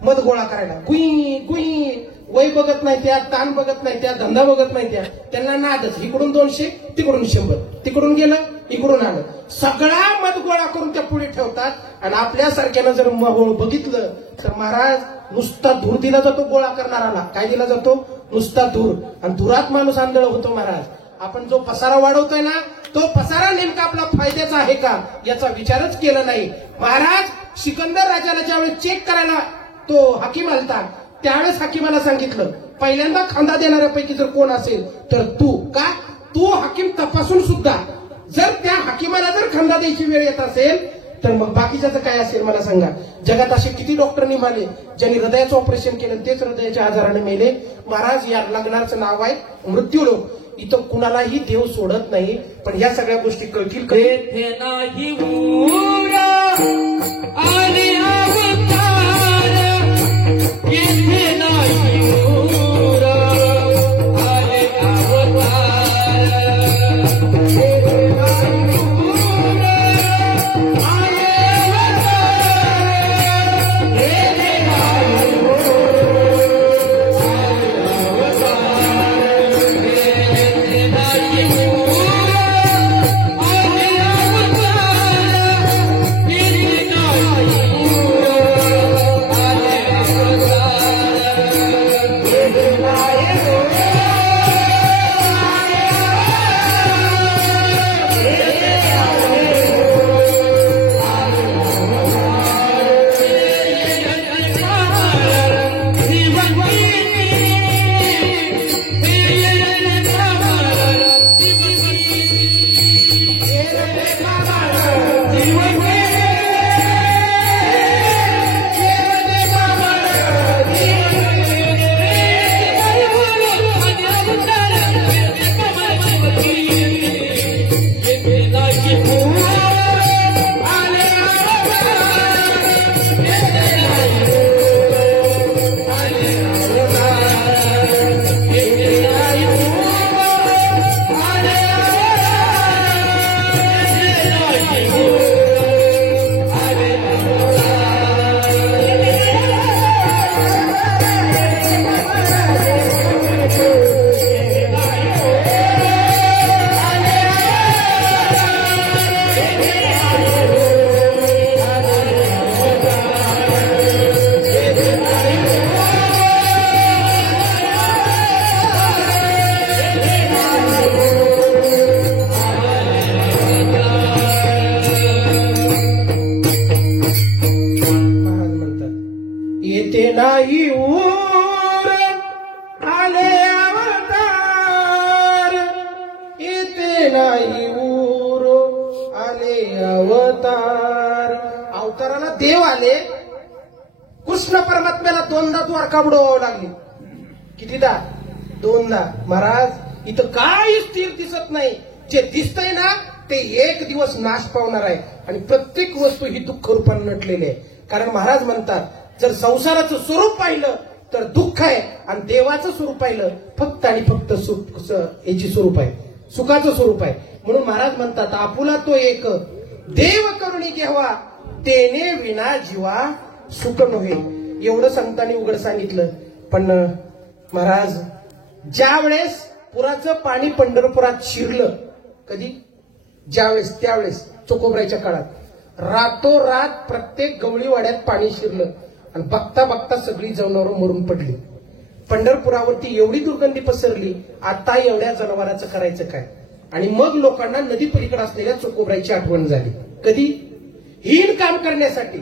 मध गोळा करायला. गुई गुई. वय बघत नाही त्या, ताण बघत नाही त्या, धंदा बघत नाही त्या. त्यांना नादच. इकडून 200 तिकडून 100. तिकडून गेलं इकडून आलं. सगळा मध गोळा करून त्या पुढे ठेवतात. आणि आपल्यासारख्यानं जर बघितलं तर महाराज नुसता धूर दिला जातो गोळा करणाराला. काय दिला जातो? नुसता धूर. आणि धुरात माणूस आंधळ होतो महाराज. आपण जो पसारा वाढवतोय ना तो पसारा नेमका आपला फायद्याचा आहे का याचा विचारच केला नाही. महाराज सिकंदर राजाला ज्यावेळेस चेक करायला तो हाकीम आलता त्यावेळेस हाकीमाला सांगितलं पहिल्यांदा खांदा देणाऱ्यापैकी जर कोण असेल तर तू. का? तू हाकीम तपासून सुद्धा जर त्या हाकीमाला जर खांदा द्यायची वेळ येत असेल तर मग बाकीच्याचं काय असेल मला सांगा. जगात असे किती डॉक्टर निघाले ज्यांनी हृदयाचं ऑपरेशन केलं तेच हृदयाच्या आजाराने मेले. महाराज या लग्नाचं नाव आहे मृत्यूलोक. इथं कुणालाही देव सोडत नाही. पण या सगळ्या गोष्टी कळतील तेथे नाही ऊरा आणि अवतार, तेथे नाही ऊरा आणि अवतार, तेथे नाही ऊरा आणि अवतार, तेथे नाही ऊरा अवतार. अवताराला देव आले. कृष्ण परमात्म्याला दोनदा द्वारका बुडवावं लागली. कितीदा? दोनदा. महाराज इथं काही स्थिर दिसत नाही. जे दिसतंय ना ते एक दिवस नाश पावणार आहे आणि प्रत्येक वस्तू ही दुःख रूपाने नटलेली आहे. कारण महाराज म्हणतात जर संसाराचं स्वरूप पाहिलं तर दुःख आहे आणि देवाचं स्वरूप पाहिलं फक्त आणि फक्त सुख याची स्वरूप आहे, सुखाचं स्वरूप आहे. म्हणून महाराज म्हणतात आपुला तो एक देव करुणी घ्यावा तेने विना जीवा सुख नव्हे. एवढं संतांनी उघड सांगितलं. पण महाराज ज्या वेळेस पुराचं पाणी पंढरपुरात शिरलं, कधी? ज्यावेळेस त्यावेळेस चोकोबरायच्या काळात रातोरात प्रत्येक गवळीवाड्यात पाणी शिरलं आणि बघता बघता सगळी जनावरं मरून पडली. पंढरपुरावरती एवढी दुर्गंधी पसरली. आता एवढ्या जनावरांचं करायचं काय? आणि मग लोकांना नदी पलीकडे असलेल्या चोकोबरायची आठवण झाली. कधी? हीन काम करण्यासाठी.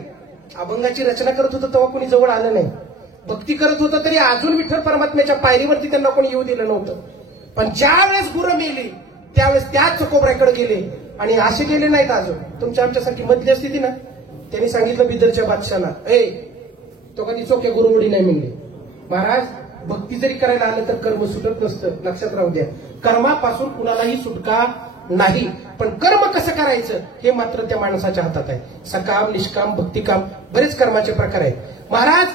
अभंगाची रचना करत होतं तेव्हा कोणी जवळ आलं नाही. भक्ती करत होतं तरी अजून विठ्ठल परमात्म्याच्या पायरीवरती त्यांना कोणी येऊ दिलं नव्हतं. पण ज्या वेळेस गुरं मेली त्यावेळेस त्याच चोकोबरायकडे गेले आणि असे गेले नाहीत अजून. तुमच्या आमच्यासारखी मधली असती ती ना. त्यांनी सांगितलं बिदरच्या बादशाला, तो कधी चोक्या गुरुवडी नाही म्हणले. महाराज भक्ती जरी करायला आलं तर कर्म सुटत नसतं, लक्षात राहू द्या. कर्मापासून कुणालाही सुटका नाही. पण कर्म कसं करायचं हे मात्र त्या माणसाच्या हातात आहे. सकाम, निष्काम, भक्तिकाम बरेच कर्माचे प्रकार आहेत. महाराज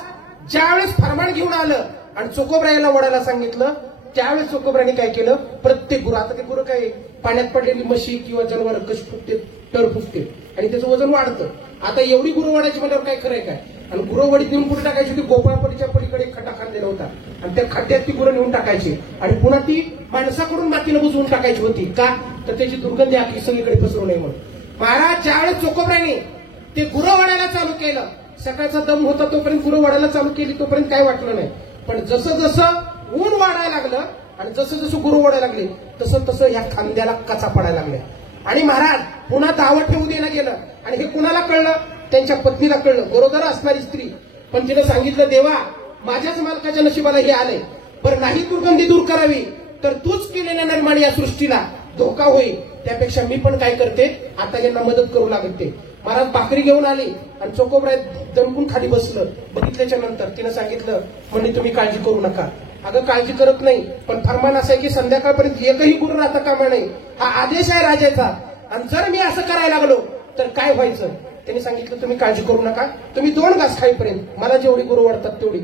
ज्यावेळेस फरमान घेऊन आलं आणि चोकोबरायला वडायला सांगितलं त्यावेळेस चोकोबरायने काय केलं? प्रत्येक गुरु, आता ते गुरु काय पाण्यात पडलेली म्हशी किंवा जनावर कशी फुटते, टर फुटते आणि त्याचं वजन वाढतं. आता एवढी गुरु वाढायची म्हणल्यावर काय खरंय काय? आणि गुरुवडीत नेऊन कुठे टाकायची होती? गोपाळपडीच्या पलीकडे एक खड्डा खांदलेला होता आणि त्या खड्ड्यात ती गुरं नेऊन टाकायची आणि पुन्हा ती माणसाकडून मातीला बुजवून टाकायची होती. का? तर त्याची दुर्गंधी आखी सगळीकडे पसरू नये म्हणून. महाराज ज्यावेळेस चोकोबरायने ते गुरं वाढायला चालू केलं, सकाळचा दम होता तोपर्यंत गुरं वाढायला चालू केली तोपर्यंत काय वाटलं नाही. पण जसं जसं ऊन वाढायला लागलं आणि जसं जसं गुरु वाढायला लागले तसं तसं ह्या खांद्याला कचा पडायला लागल्या. आणि महाराज पुन्हा दावं ठेवू देणं गेलं आणि हे कुणाला कळलं? त्यांच्या पत्नीला कळलं, गरोदर असणारी स्त्री. पण तिने सांगितलं देवा माझ्याच मालकाच्या नशिबाला हे आलंय, बरं नाही दुर्गंधी दूर करावी तर तूच केलेल्या निर्माण या सृष्टीला धोका होईल. त्यापेक्षा मी पण काय करते आता यांना मदत करू लागते. महाराज भाकरी घेऊन आली आणि चोकोबराय दणकून खाली बसलं. बघितल्याच्या नंतर तिनं सांगितलं म्हणजे तुम्ही काळजी करू नका. अगं काळजी करत नाही पण फरमान असं आहे की संध्याकाळपर्यंत एकही गुरु राहता कामा नाही. हा आदेश आहे राजाचा आणि जर मी असं करायला लागलो तर काय व्हायचं? त्यांनी सांगितलं तुम्ही काळजी करू नका, तुम्ही 2 घास खाईपर्यंत मला जेवढी गुरु वाढतात तेवढी.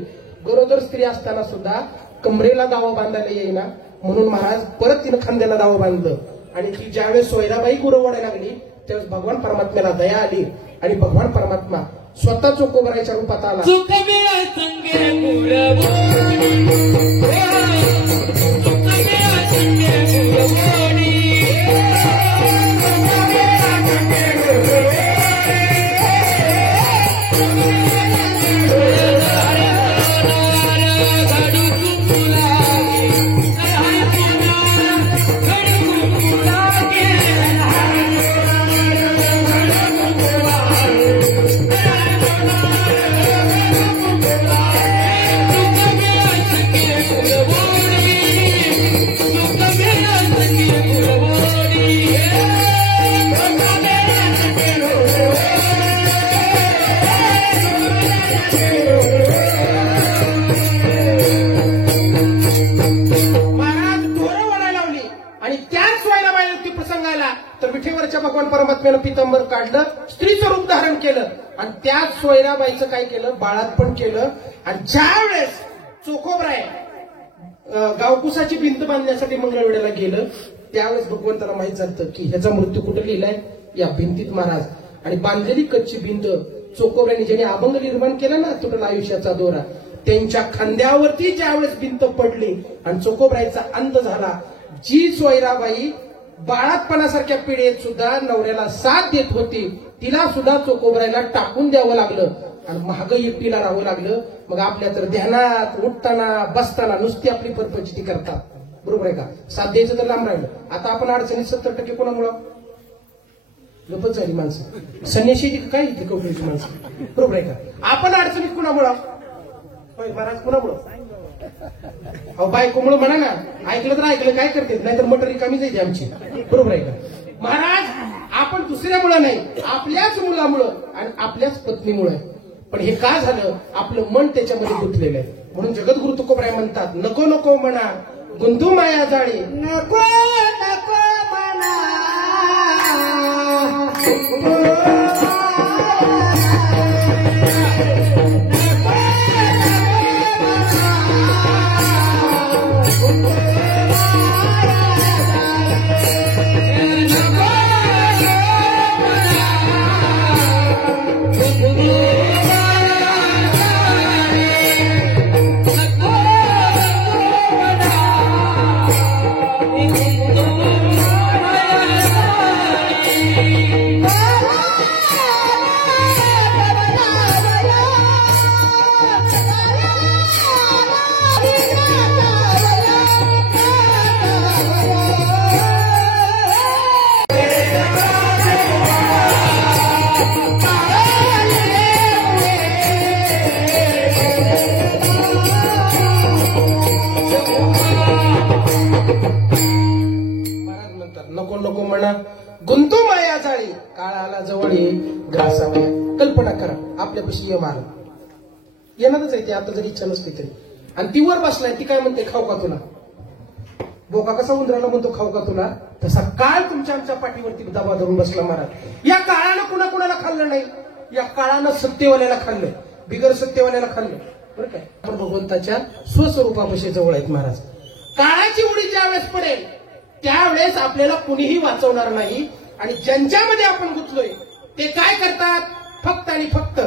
गरोदर स्त्री असताना सुद्धा कमरेला दावा बांधायला येईना म्हणून महाराज परत तिनं खांद्याला दावा बांधलं. आणि ती ज्यावेळेस सोयराबाई गुरु वाढायला लागली त्यावेळेस भगवान परमात्म्याला दया आली आणि भगवान परमात्मा स्वतः चोकोबरायच्या रूपात आला. भगवान परमात्म्यानं पितांबर काढलं, स्त्रीचं रूप धारण केलं आणि त्याच सोयराबाईचं काय केलं? बाळातपण केलं. आणि ज्या वेळेस चोकोबराय गावकुसाची भिंत बांधण्यासाठी मंगळवेढ्याला गेलं त्यावेळेस भगवंताला माहित झालं की ह्याचा मृत्यू कुठे लिहिलाय? या भिंतीत महाराज. आणि बांधलेली कच्ची भिंत चोकोबरायने ज्याने अभंग निर्माण केला ना तुटला आयुष्याचा दोरा, त्यांच्या खांद्यावरती ज्यावेळेस भिंत पडली आणि चोकोबरायचा अंत झाला. जी सोयराबाई बाळातपणासारख्या पिढीत सुद्धा नवऱ्याला साथ देत होती तिला सुद्धा चोकोबरायला टाकून द्यावं लागलं आणि महाग एकटीला राहावं लागलं. मग आपल्या तर ध्यानात उठताना बसताना नुसती आपली परपंचिती करतात. बरोबर आहे का? साथ द्यायचं तर लांब राहिलं. आता आपण अडचणीत 70% कोणामुळं गपच झाली माणसं. संन्याशी काय इथे कवडीची माणसं. बरोबर आहे का? आपण अडचणीत कुणामुळं? महाराज कुणामुळं? अहो बायकोमुळं म्हणा ना. ऐकलं तर ऐकलं काय करते नाहीतर मटर रिकामी जायची आमची. बरोबर आहे का? महाराज आपण दुसऱ्या दुसऱ्यामुळे नाही, आपल्याच मुलामुळं आणि आपल्याच पत्नीमुळे. पण हे का झालं? आपलं मन त्याच्यामध्ये गुंतलेलं आहे. म्हणून जगद्गुरु तुकोबराय म्हणतात, नको नको म्हणा गुंतू माया जाळी, नको नको म्हणा नको नको म्हणा गुंतू माया जाळी, काळाला जवळ ये ग्रासावया. कल्पना करा, आपल्यापाशी यम आला, येणारच आहे ते आता जरी इच्छा नसली तरी, आणि ती वर बसलाय, ती काय म्हणते, खाऊ का तुला? बोका कसा उंदराला म्हणतो खाऊ का तुला, तसा काळ तुमच्या आमच्या पाठीवरती दबा धरून बसला महाराज. या काळानं कुणाकुणाला खाल्लं नाही, या काळानं सत्यवाल्याला खाल्लं, बिगर सत्यवाल्याला खाल्लं. बरं काय, आपण भगवंताच्या स्वस्वरूपापाशी जवळ आहेत महाराज. काळाची उडी ज्या वेळेस पडेल त्यावेळेस आपल्याला कुणीही वाचवणार नाही. आणि ज्यांच्यामध्ये आपण गुंतलोय ते काय करतात, फक्त आणि फक्त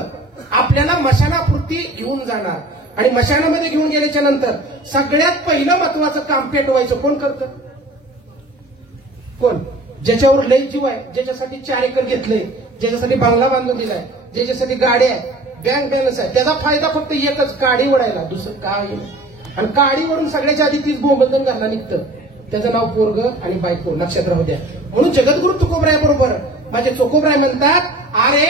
आपल्याला मशानापुरती घेऊन जाणार. आणि मशानामध्ये घेऊन गेल्याच्या नंतर सगळ्यात पहिलं महत्वाचं काम पेटवायचं कोण करतं? कोण? ज्याच्यावर लय जीव आहे, ज्याच्यासाठी 4 एकर घेतले, ज्याच्यासाठी बंगला बांधून दिलाय, ज्याच्यासाठी गाड्या आहे, बँक बॅलन्स आहे, त्याचा फायदा फक्त एकच, गाडी वडायला, दुसरं काय. आणि गाडीवरून सगळ्याच्या आधी तीच गोबंधन घालणं निघतं, त्याचं नाव पोरग आणि बायको, लक्षात राहू द्या. म्हणून जगद्गुरु तुकोबराय बरोबर माझे चोकोबराय म्हणतात, अरे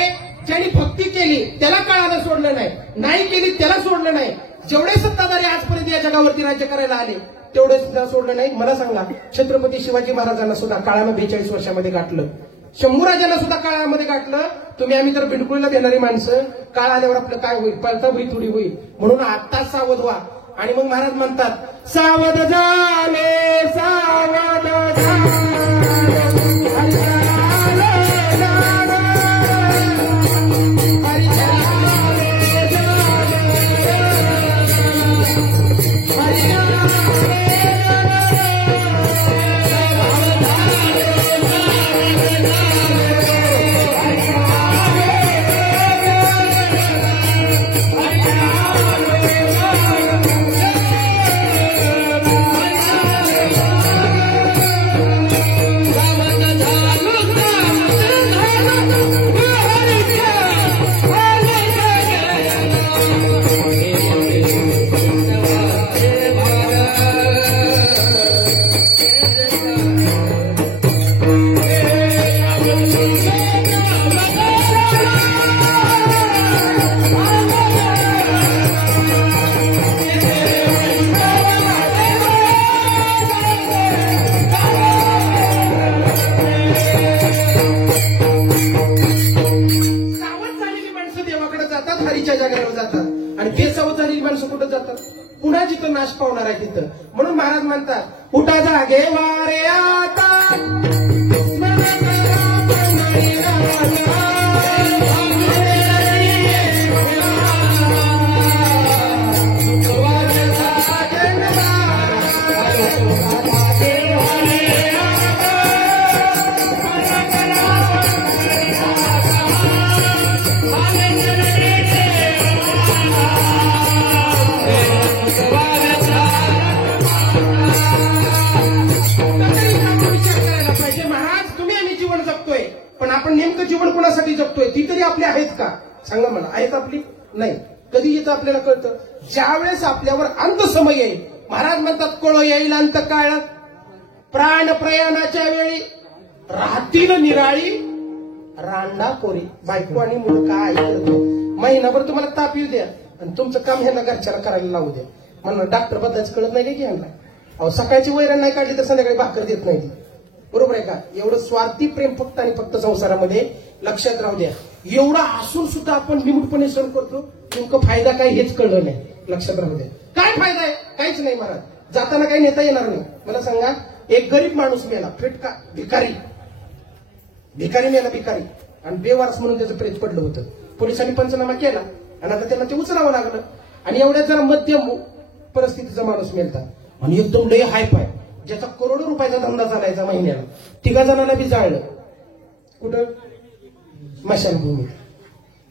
ज्यांनी भक्ती केली त्याला काळानं सोडलं नाही, नाही केली त्याला सोडलं नाही. जेवढे सत्ताधारी आजपर्यंत या जगावरती राज्य करायला आले तेवढे सुद्धा सोडलं नाही. मला सांगा, छत्रपती शिवाजी महाराजांना सुद्धा काळानं 42 वर्षामध्ये गाठलं, शंभूराजांना सुद्धा काळामध्ये गाठलं. तुम्ही आम्ही तर बिडकुळीला देणारी माणसं, काळ आल्यावर आपलं काय होईल, पळता होईल थोडी होईल. म्हणून आत्ताच सावध व्हा. आणि मग महाराज म्हणतात, सावध झाले सावध पुन्हा जिथं नाश पावणार आहे तिथं. म्हणून महाराज म्हणतात, उठा जागे वारे आता नेमकं जीवन कोणासाठी जगतोय, ती तरी आपली आहेत का? सांगा मला, आहेत आपली? नाही. कधी येतं आपल्याला कळतं, ज्यावेळेस आपल्यावर अंत समय येईल. महाराज म्हणतात, कळ येईल अंत काळ, प्राण प्रयाणाच्या वेळी राहतील निराळी रांडा पोरी. बायको आणि मुलं काय ऐकतो, महिनाभर तुम्हाला ताप येऊ द्या आणि तुमचं काम ह्यांना घरच्याला करायला लावू द्या. म्हणून डॉक्टर बद्दलच कळत नाही की ह्यांना. अहो, सकाळची वैरण नाही काढली तर संध्याकाळी भाकर देत नाही ती. बरोबर आहे का? एवढं स्वार्थी प्रेम फक्त आणि फक्त संसारामध्ये लक्षात राहू द्या. एवढा असून सुद्धा आपण निमूटपणे सण करतो. नेमकं फायदा काय हेच कळलं नाही. लक्षात राहू द्या. काय फायदा आहे? काहीच नाही महाराज. जाताना काही नेता येणार नाही. मला सांगा, एक गरीब माणूस मेला, फेटका भिकारी मेला, भिकारी, आणि बेवारस म्हणून त्याचं प्रेत पडलं होतं. पोलिसांनी पंचनामा केला आणि आता त्यांना ते उचलावं लागलं. आणि एवढ्या जरा मध्यम परिस्थितीचा माणूस मेलता आणि एकदम लय हाय पाय, ज्याचा करोडो रुपयाचा धंदा चालायचा महिन्याला. 3 जणांना बी जाळलं. कुठं? स्मशानभूमीत.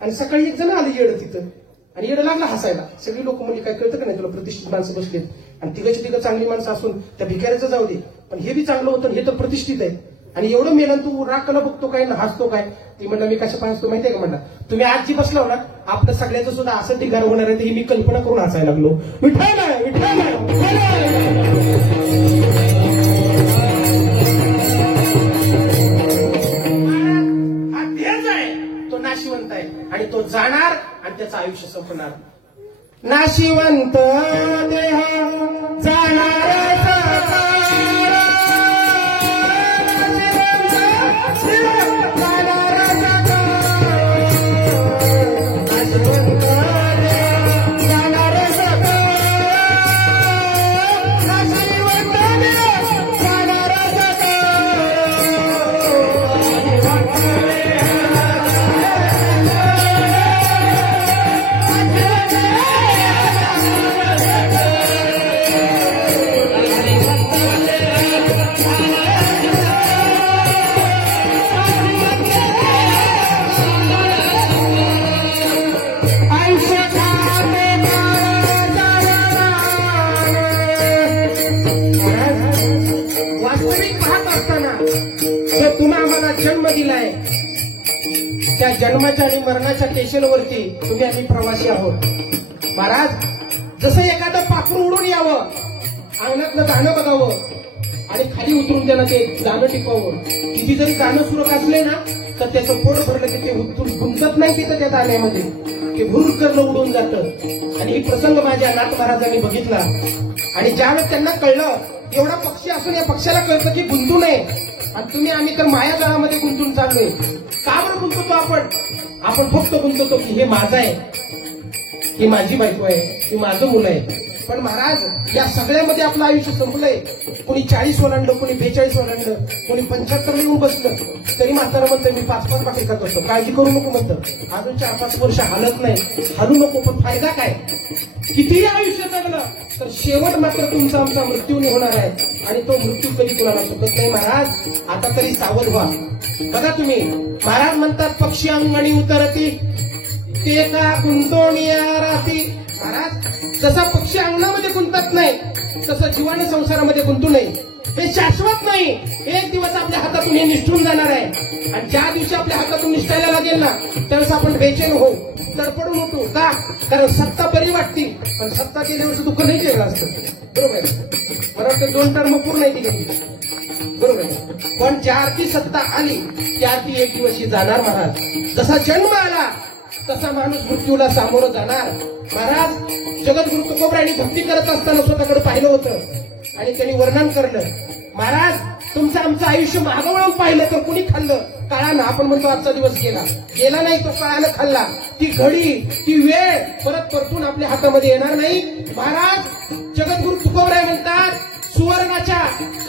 आणि सकाळी एक जण आलं येडं तिथं, आणि येडं लागला हसायला. सगळी लोक म्हणजे काय कळतं का नाही तुला, प्रतिष्ठित माणसं बसलीत आणि तिघं चांगली माणसं असून त्या भिकाऱ्याचं जाऊ दे, पण हे बी चांगलं होतं, हे तर प्रतिष्ठित आहे. आणि एवढं मेलं तू राखला बघतो काय ना हसतो काय? ती म्हणलं मी कशा हसतो माहितीये का? म्हणला तुम्ही आज जी बसला ना, आपलं सगळ्याचं सुद्धा असं ढिगार होणार आहे, ही मी कल्पना करून हसायला लागलो. विठ्ठल आहे, विठ्ठल हा देव आहे, तो नाशिवंत आहे आणि तो जाणार आणि त्याचं आयुष्य संपणार. नाशिवंत देह जाणार जन्म दिलाय, त्या जन्माच्या आणि मरणाच्या स्टेशनवरती तुम्ही आम्ही प्रवासी आहोत. महाराज, जसं एखादं पाखरू उडून यावं, अंगणातलं दाणं बघावं आणि खाली उतरून त्याला ते दाणं टिपावं. किती जरी दाणं सुरख असले ना, तर त्याचं पोट भरलं की ते उतरून गुंतत नाही तिथं त्या दाण्यामध्ये, ते भुरकरलं उडून जातं. आणि ही प्रसंग माझ्या नाथ महाराजांनी बघितला. आणि ज्यावेळेस त्यांना कळलं, एवढा पक्षी असून या पक्षाला कळतं की गुंतू नये, आणि तुम्ही आम्ही तर मायाजाळामध्ये गुंतून चाललोय. का बरं गुंतवतो आपण फक्त गुंतवतो की हे माझं आहे, ही माझी बायको आहे, ही माझं मुलं आहे. पण महाराज, या सगळ्यामध्ये आपलं आयुष्य संपलंय. कोणी 40 ओलांडलं, कोणी 42 ओलांडलं, कोणी 75 येऊन बसलं, तरी म्हातारा म्हणतं मी 5-5 पाठी खात असतो. काळजी करू नको म्हणतं. अजून 4-5 वर्ष हालत नाही, हालू नको. पण फायदा काय? कितीही आयुष्य जगलं तर शेवट मात्र तुमचा आमचा मृत्यूने होणार आहे, आणि तो मृत्यू कधी कुणाला चुकत नाही. महाराज, आता तरी सावध व्हा. बघा तुम्ही, महाराज म्हणतात पक्षी अंगणी उतरती ते का गुंतवणिया राहती. महाराज, जसा पक्षी अंगणामध्ये गुंतत नाही, तसं जीवाने संसारामध्ये गुंतू नये. हे शाश्वत नाही. एक दिवस आपल्या हातातून हे निष्ठून जाणार आहे. आणि ज्या दिवशी आपल्या हातातून निष्ठायला लागेल ना, त्यावेळेस आपण बेचैन होऊ, तडपडून होतो. का? कारण सत्ता बरी वाटती, पण सत्ता केल्यावरचं दुःख नाही केलं असतं. बरोबर आहे? मला वाटतं 2 टर्म पूर्ण आहे ती. बरोबर आहे? पण ज्या अर्थी सत्ता आली, त्या अर्थी एक दिवस ही जाणार. महाराज, जसा जन्म आला तसा माणूस मृत्यूला सामोरं जाणार. महाराज, जगद्गुरु तुकोबरायांनी भक्ती करत असताना स्वतःकडे पाहिलं होतं आणि त्यांनी वर्णन करलं. महाराज, तुमचं आमचं आयुष्य मागं वळून पाहिलं तर कुणी खाल्लं? काळानं. आपण म्हणतो आजचा दिवस गेला नाही, तो काळानं खाल्ला. ती घडी, ती वेळ परत परतून आपल्या हातामध्ये येणार नाही. महाराज, जगद्गुरु तुकोबराय म्हणतात, सुवर्णाच्या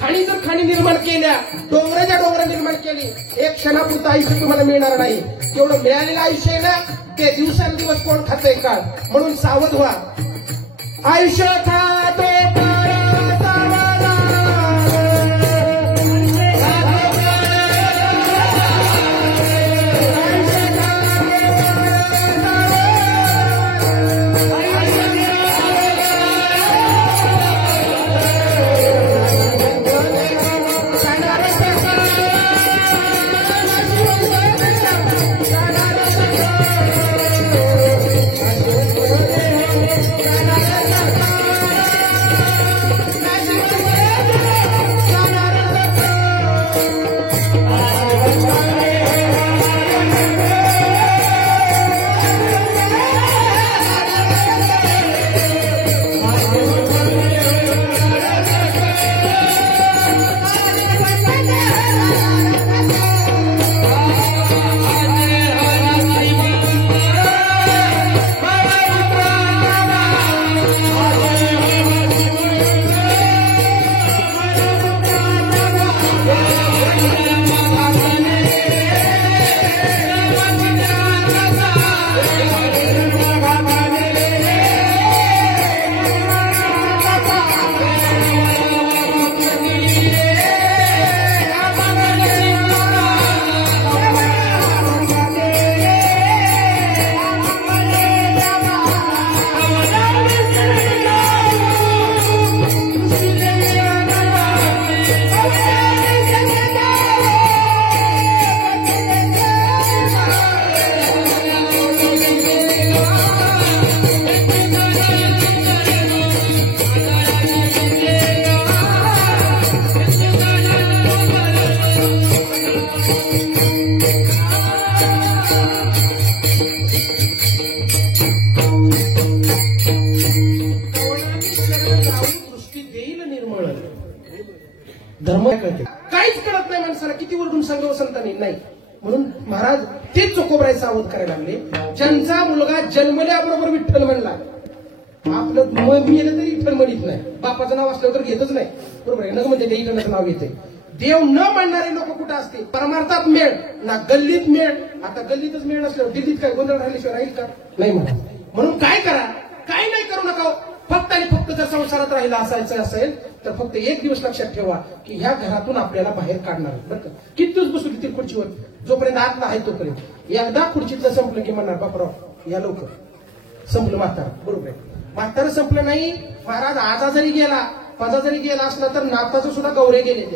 खाणी जर खाणी निर्माण केल्या, डोंगर निर्माण केली, एक क्षणापुरतं आयुष्य तुम्हाला मिळणार नाही. तेवढं मिळालेलं आयुष्य आहे ना, ते दिवसांदिवस कोण खातंय का? म्हणून सावध व्हा. आयुष्य खातो दृष्टी देईल निर्मळ धर्म कळते काहीच कळत नाही माणसाला किती वरडून सांगावं संतांनी नाही म्हणून महाराज तेच चोकोबराय सावध करायला लागले ज्यांचा मुलगा जन्मल्याबरोबर विठ्ठल म्हणला आपलं मेलं तरी विठ्ठल म्हणत नाही बापाचं नाव असलं तर घेतच नाही बरोबर आहे न म्हणजे इटनाचं नाव घेते देव न मानणारे लोक कुठं असते परमार्थात मेळ ना गल्लीत मेळ आता गल्लीतच मेळ नसल्यावर दिल्लीत काय गोंधळ राहिल्याशिवाय राहील का नाही म्हणून काय करा काय नाही करू नका फक्त आणि फक्त जर संसारात राहिला असायचं असेल तर फक्त एक दिवस लक्षात ठेवा की ह्या घरातून आपल्याला बाहेर काढणार बरं का किती दिवस बसू ती खुर्चीवर जोपर्यंत आतला आहे तोपर्यंत एकदा खुर्चीतलं संपलं की म्हणणार बापराव या लवकर संपलं म्हातारा बरोबर आहे म्हातारा संपलं नाही महाराज आजा जरी गेला पाजा जरी गेला असला तर नाताचं सुद्धा गौरे गेले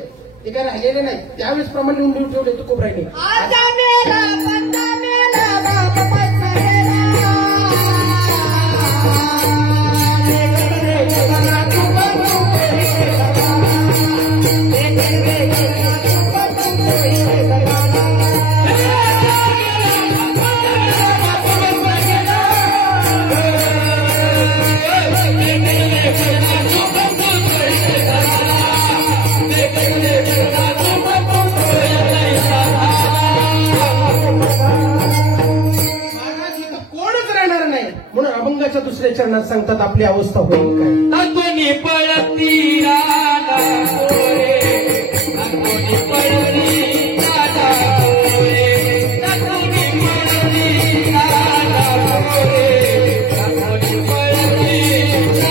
ते काय राहिलेले नाही त्यावेळेस प्रमाणे लिहून ठेवले तो कोबराईने आजा मेला बंदा मेला बाप पैसा मेला दुसऱ्या चरणात सांगतात आपली अवस्था होईल काय कोणी पळती राधा मोरे कोणी पळती राधा मोरे कोणी पळती राधा मोरे कोणी पळती राधा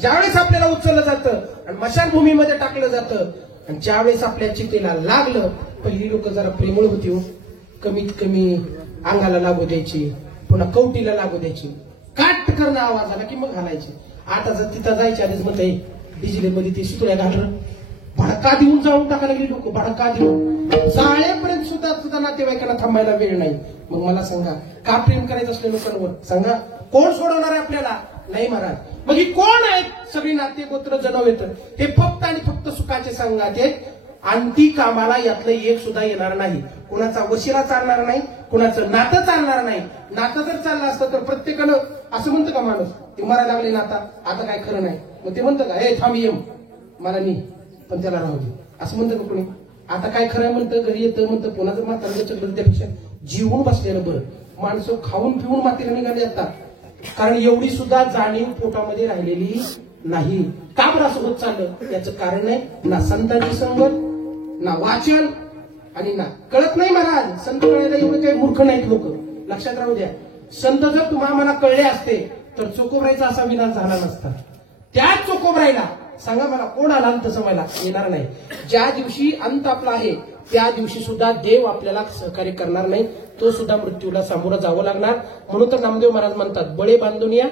ज्यावेळेस आपल्याला उचललं जातं आणि मशानभूमीमध्ये टाकलं जातं आणि ज्यावेळेस आपल्या चितेला लागलं पहिली लोक जरा प्रेमळ होती हो कमीत कमी अंगाला लागू द्यायची पुन्हा कवटीला लागू द्यायची काट करणं आवाज आला की मग घालायची आता जर तिथं जायच्या आधीच म्हणता डिजिटलमध्ये ते सुतळ्या घालणं भडका देऊन जाऊन टाकायला लागली लोक भडका देऊन जाळेपर्यंत सुद्धा नातेवाईकांना थांबायला वेळ नाही मग मला सांगा का प्रेम करायचं असल्या लोकांवर सांगा कोण सोडवणार आहे आपल्याला नाही महाराज मग ही कोण आहेत सगळी नाते गोत्र जणव येतं हे फक्त आणि फक्त सुखाचे संघात आहेत अंती कामाला यातलं एक सुद्धा येणार नाही कुणाचा वशिला चालणार नाही कुणाचं नातं चालणार नाही नातं जर चाललं असतं तर प्रत्येकानं असं म्हणतं का माणूस ते मरायला लागले नाता आता काय खरं नाही मग ते म्हणतं का हे थांब येम मला नाही पण त्याला राहू दे असं म्हणतं का कोणी आता काय खरं म्हणतं घरी येतं म्हणतं पुन्हा जर म्हातारा चक्र त्यापेक्षा जीवन बसलेलं बरं माणसं खाऊन पिऊन मातीला निघाले जातात कारण एवढी सुद्धा जाणीव पोटामध्ये राहिलेली नाही का बरं असं होत चाललं याचं कारण आहे ना संतांची संगत ना वाचन आणि ना कळत नाही महाराज संत कळायला एवढे काही मूर्ख नाहीत लोक लक्षात राहू द्या संत जर तुम्हाला मला कळले असते तर चोकोबरायचा असा विनाश झाला नसता त्याच चोकोबरायला सांगा मला कोण आला अंत समयला येणार नाही ज्या दिवशी अंत आपला आहे त्या दिवशी सुद्धा देव आपल्याला सहकार्य करणार नाही तो सुद्धा मृत्यूला सामोरं जावं लागणार म्हणून तर नामदेव महाराज म्हणतात बळे बांधून या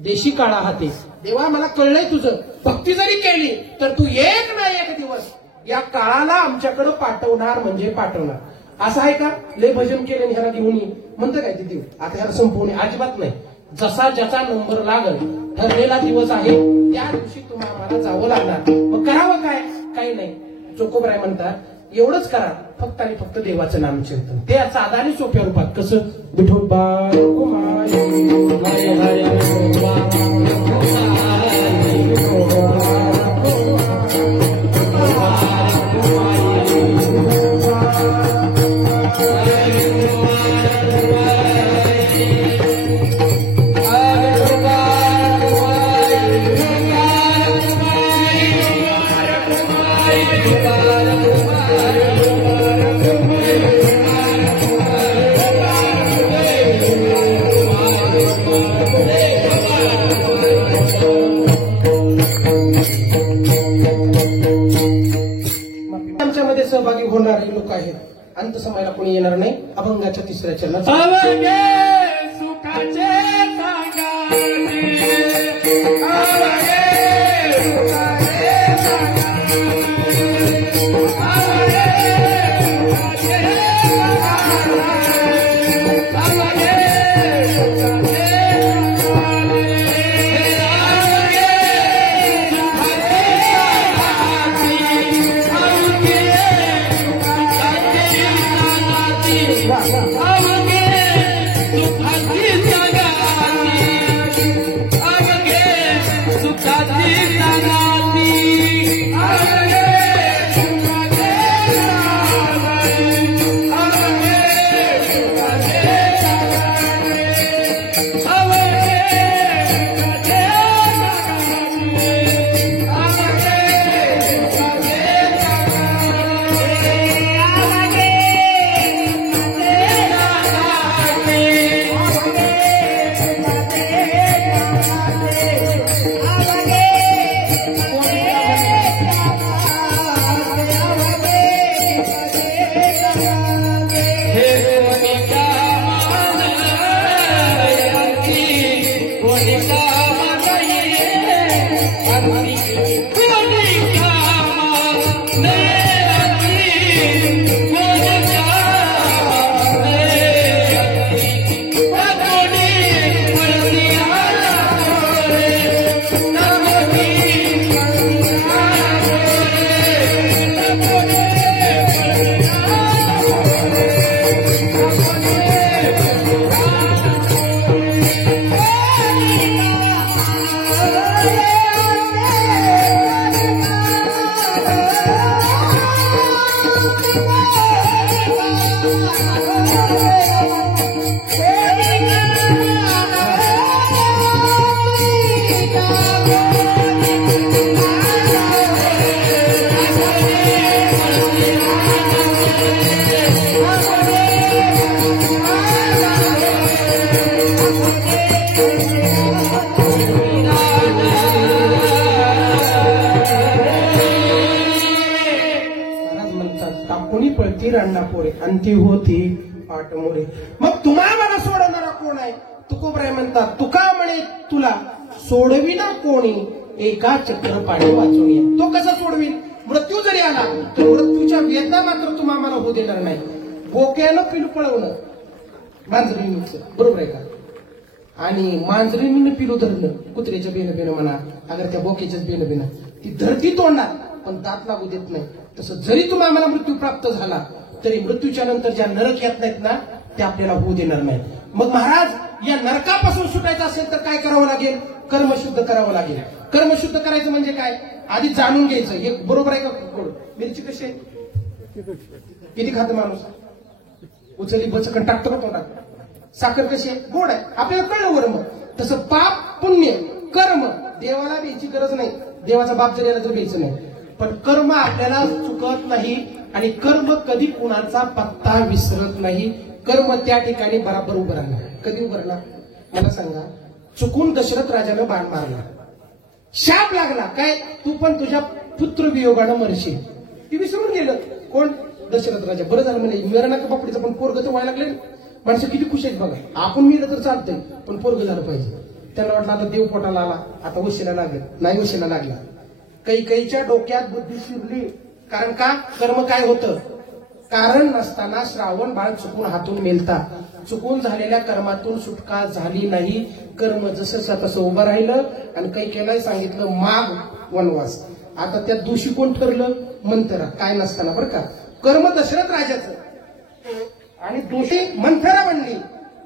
देशी काळा हाते देवा मला कळलंय तुझं भक्ती जरी केली तर तू एक ना एक दिवस या काळाला आमच्याकडे पाठवणार म्हणजे पाठवणार असं आहे का लय भजन केले ह्याला घेऊन ये म्हणतं काय ते देव आता ह्याला संपवणे अजिबात नाही जसा ज्याचा नंबर लागल ठरलेला दिवस आहे त्या दिवशी तुम्हाला जावं लागणार मग करावं काय काही नाही चोकोबराय म्हणतात एवढंच करा, फक्त आणि फक्त देवाचं नामचिंतन. ते साधा आणि सोप्या रूपात कसं विठोबा रखुमाई, हरे हरे विठोबा रखुमाई, विठोबा आमच्यामध्ये सहभागी होणारे लोक आहेत. अंत समयाला कोणी येणार नाही. अभंगाच्या तिसऱ्या चरणात अवघे सुखाचे सांगाते, अवघे सुखाचे सांगाते, अवघे सुखाचे सांगाते, अवघे सुखाचे पोरे अंती होती पाठमोरे. मग तुम्हा मला सोडणारा कोण आहे? तुकोबराय म्हणतात, तुका म्हणे तुला सोडविना कोणी, एका चक्र पाणी वाचून ये. तो कसा सोडवीन? मृत्यू जरी आला तर मृत्यूच्या वेदना मात्र तुम्हा मला होऊ देणार नाही. बोक्यानं पिलू पळवणं मांजरीचं, बरोबर आहे का? आणि मांजरीनं पिलू धरणं, कुत्र्याच्या बेनं बेनं म्हणा, अगर त्या बोक्याच्याच बेनं बेनं, ती धरती तोडणार पण दात लागू देत नाही. तसं जरी तुम्हाला मला मृत्यू प्राप्त झाला तरी मृत्यूच्या नंतर ज्या नरक येत नाहीत ना, ते आपल्याला होऊ देणार नाही. मग महाराज, या नरकापासून सुटायचं असेल तर काय करावं लागेल? कर्मशुद्ध करावं लागेल. कर्मशुद्ध करायचं म्हणजे काय? आधी जाणून घ्यायचं हे बरोबर आहे का? मिरची कशी आहे? किती खातं माणूस? उचली बचकन टाकतो का तोंडात? साखर कशी आहे? गोड आहे. आपल्याला कळलं बरं. मग तसं पाप पुण्य कर्म देवाला द्यायची गरज नाही. देवाचा बाप जरी आला तर द्यायचं नाही. पण कर्म आपल्याला चुकत नाही आणि कर्म कधी कुणाचा पत्ता विसरत नाही. कर्म त्या ठिकाणी बराबर उभं राहणार. कधी उभं राहणार मला सांगा? चुकून दशरथ राजानं बाण मारला, शाप लागला, काय तू पण तुझ्या पुत्र वियोगानं मरशील. ती विसरून गेलं. कोण? दशरथ राजा. बरं झालं म्हणजे मेरणा का बापडीचं पण पोरग तर व्हायला लागले. माणसं किती खुश आहेत बघा. आपण मिळलं तर चालतंय पण पोरग झालं पाहिजे. त्यांना वाटलं आता देव पोटाला आला, आता वशीला लागेल. नाही वशीला लागला. कैकेयीच्या डोक्यात बुद्धी शिरली. कारण का? कर्म काय होतं? कारण नसताना श्रावण बाळ चुकून हातून मेलता. चुकून झालेल्या कर्मातून सुटका झाली नाही. कर्म जसं तसं उभं राहिलं आणि कैकेयीला सांगितलं माग वनवास. आता त्या दोषी कोण ठरलं? मंथरा. काय नसताना बरं का? कर्म दशरथ राजाचं आणि दोषी मंथरा बनली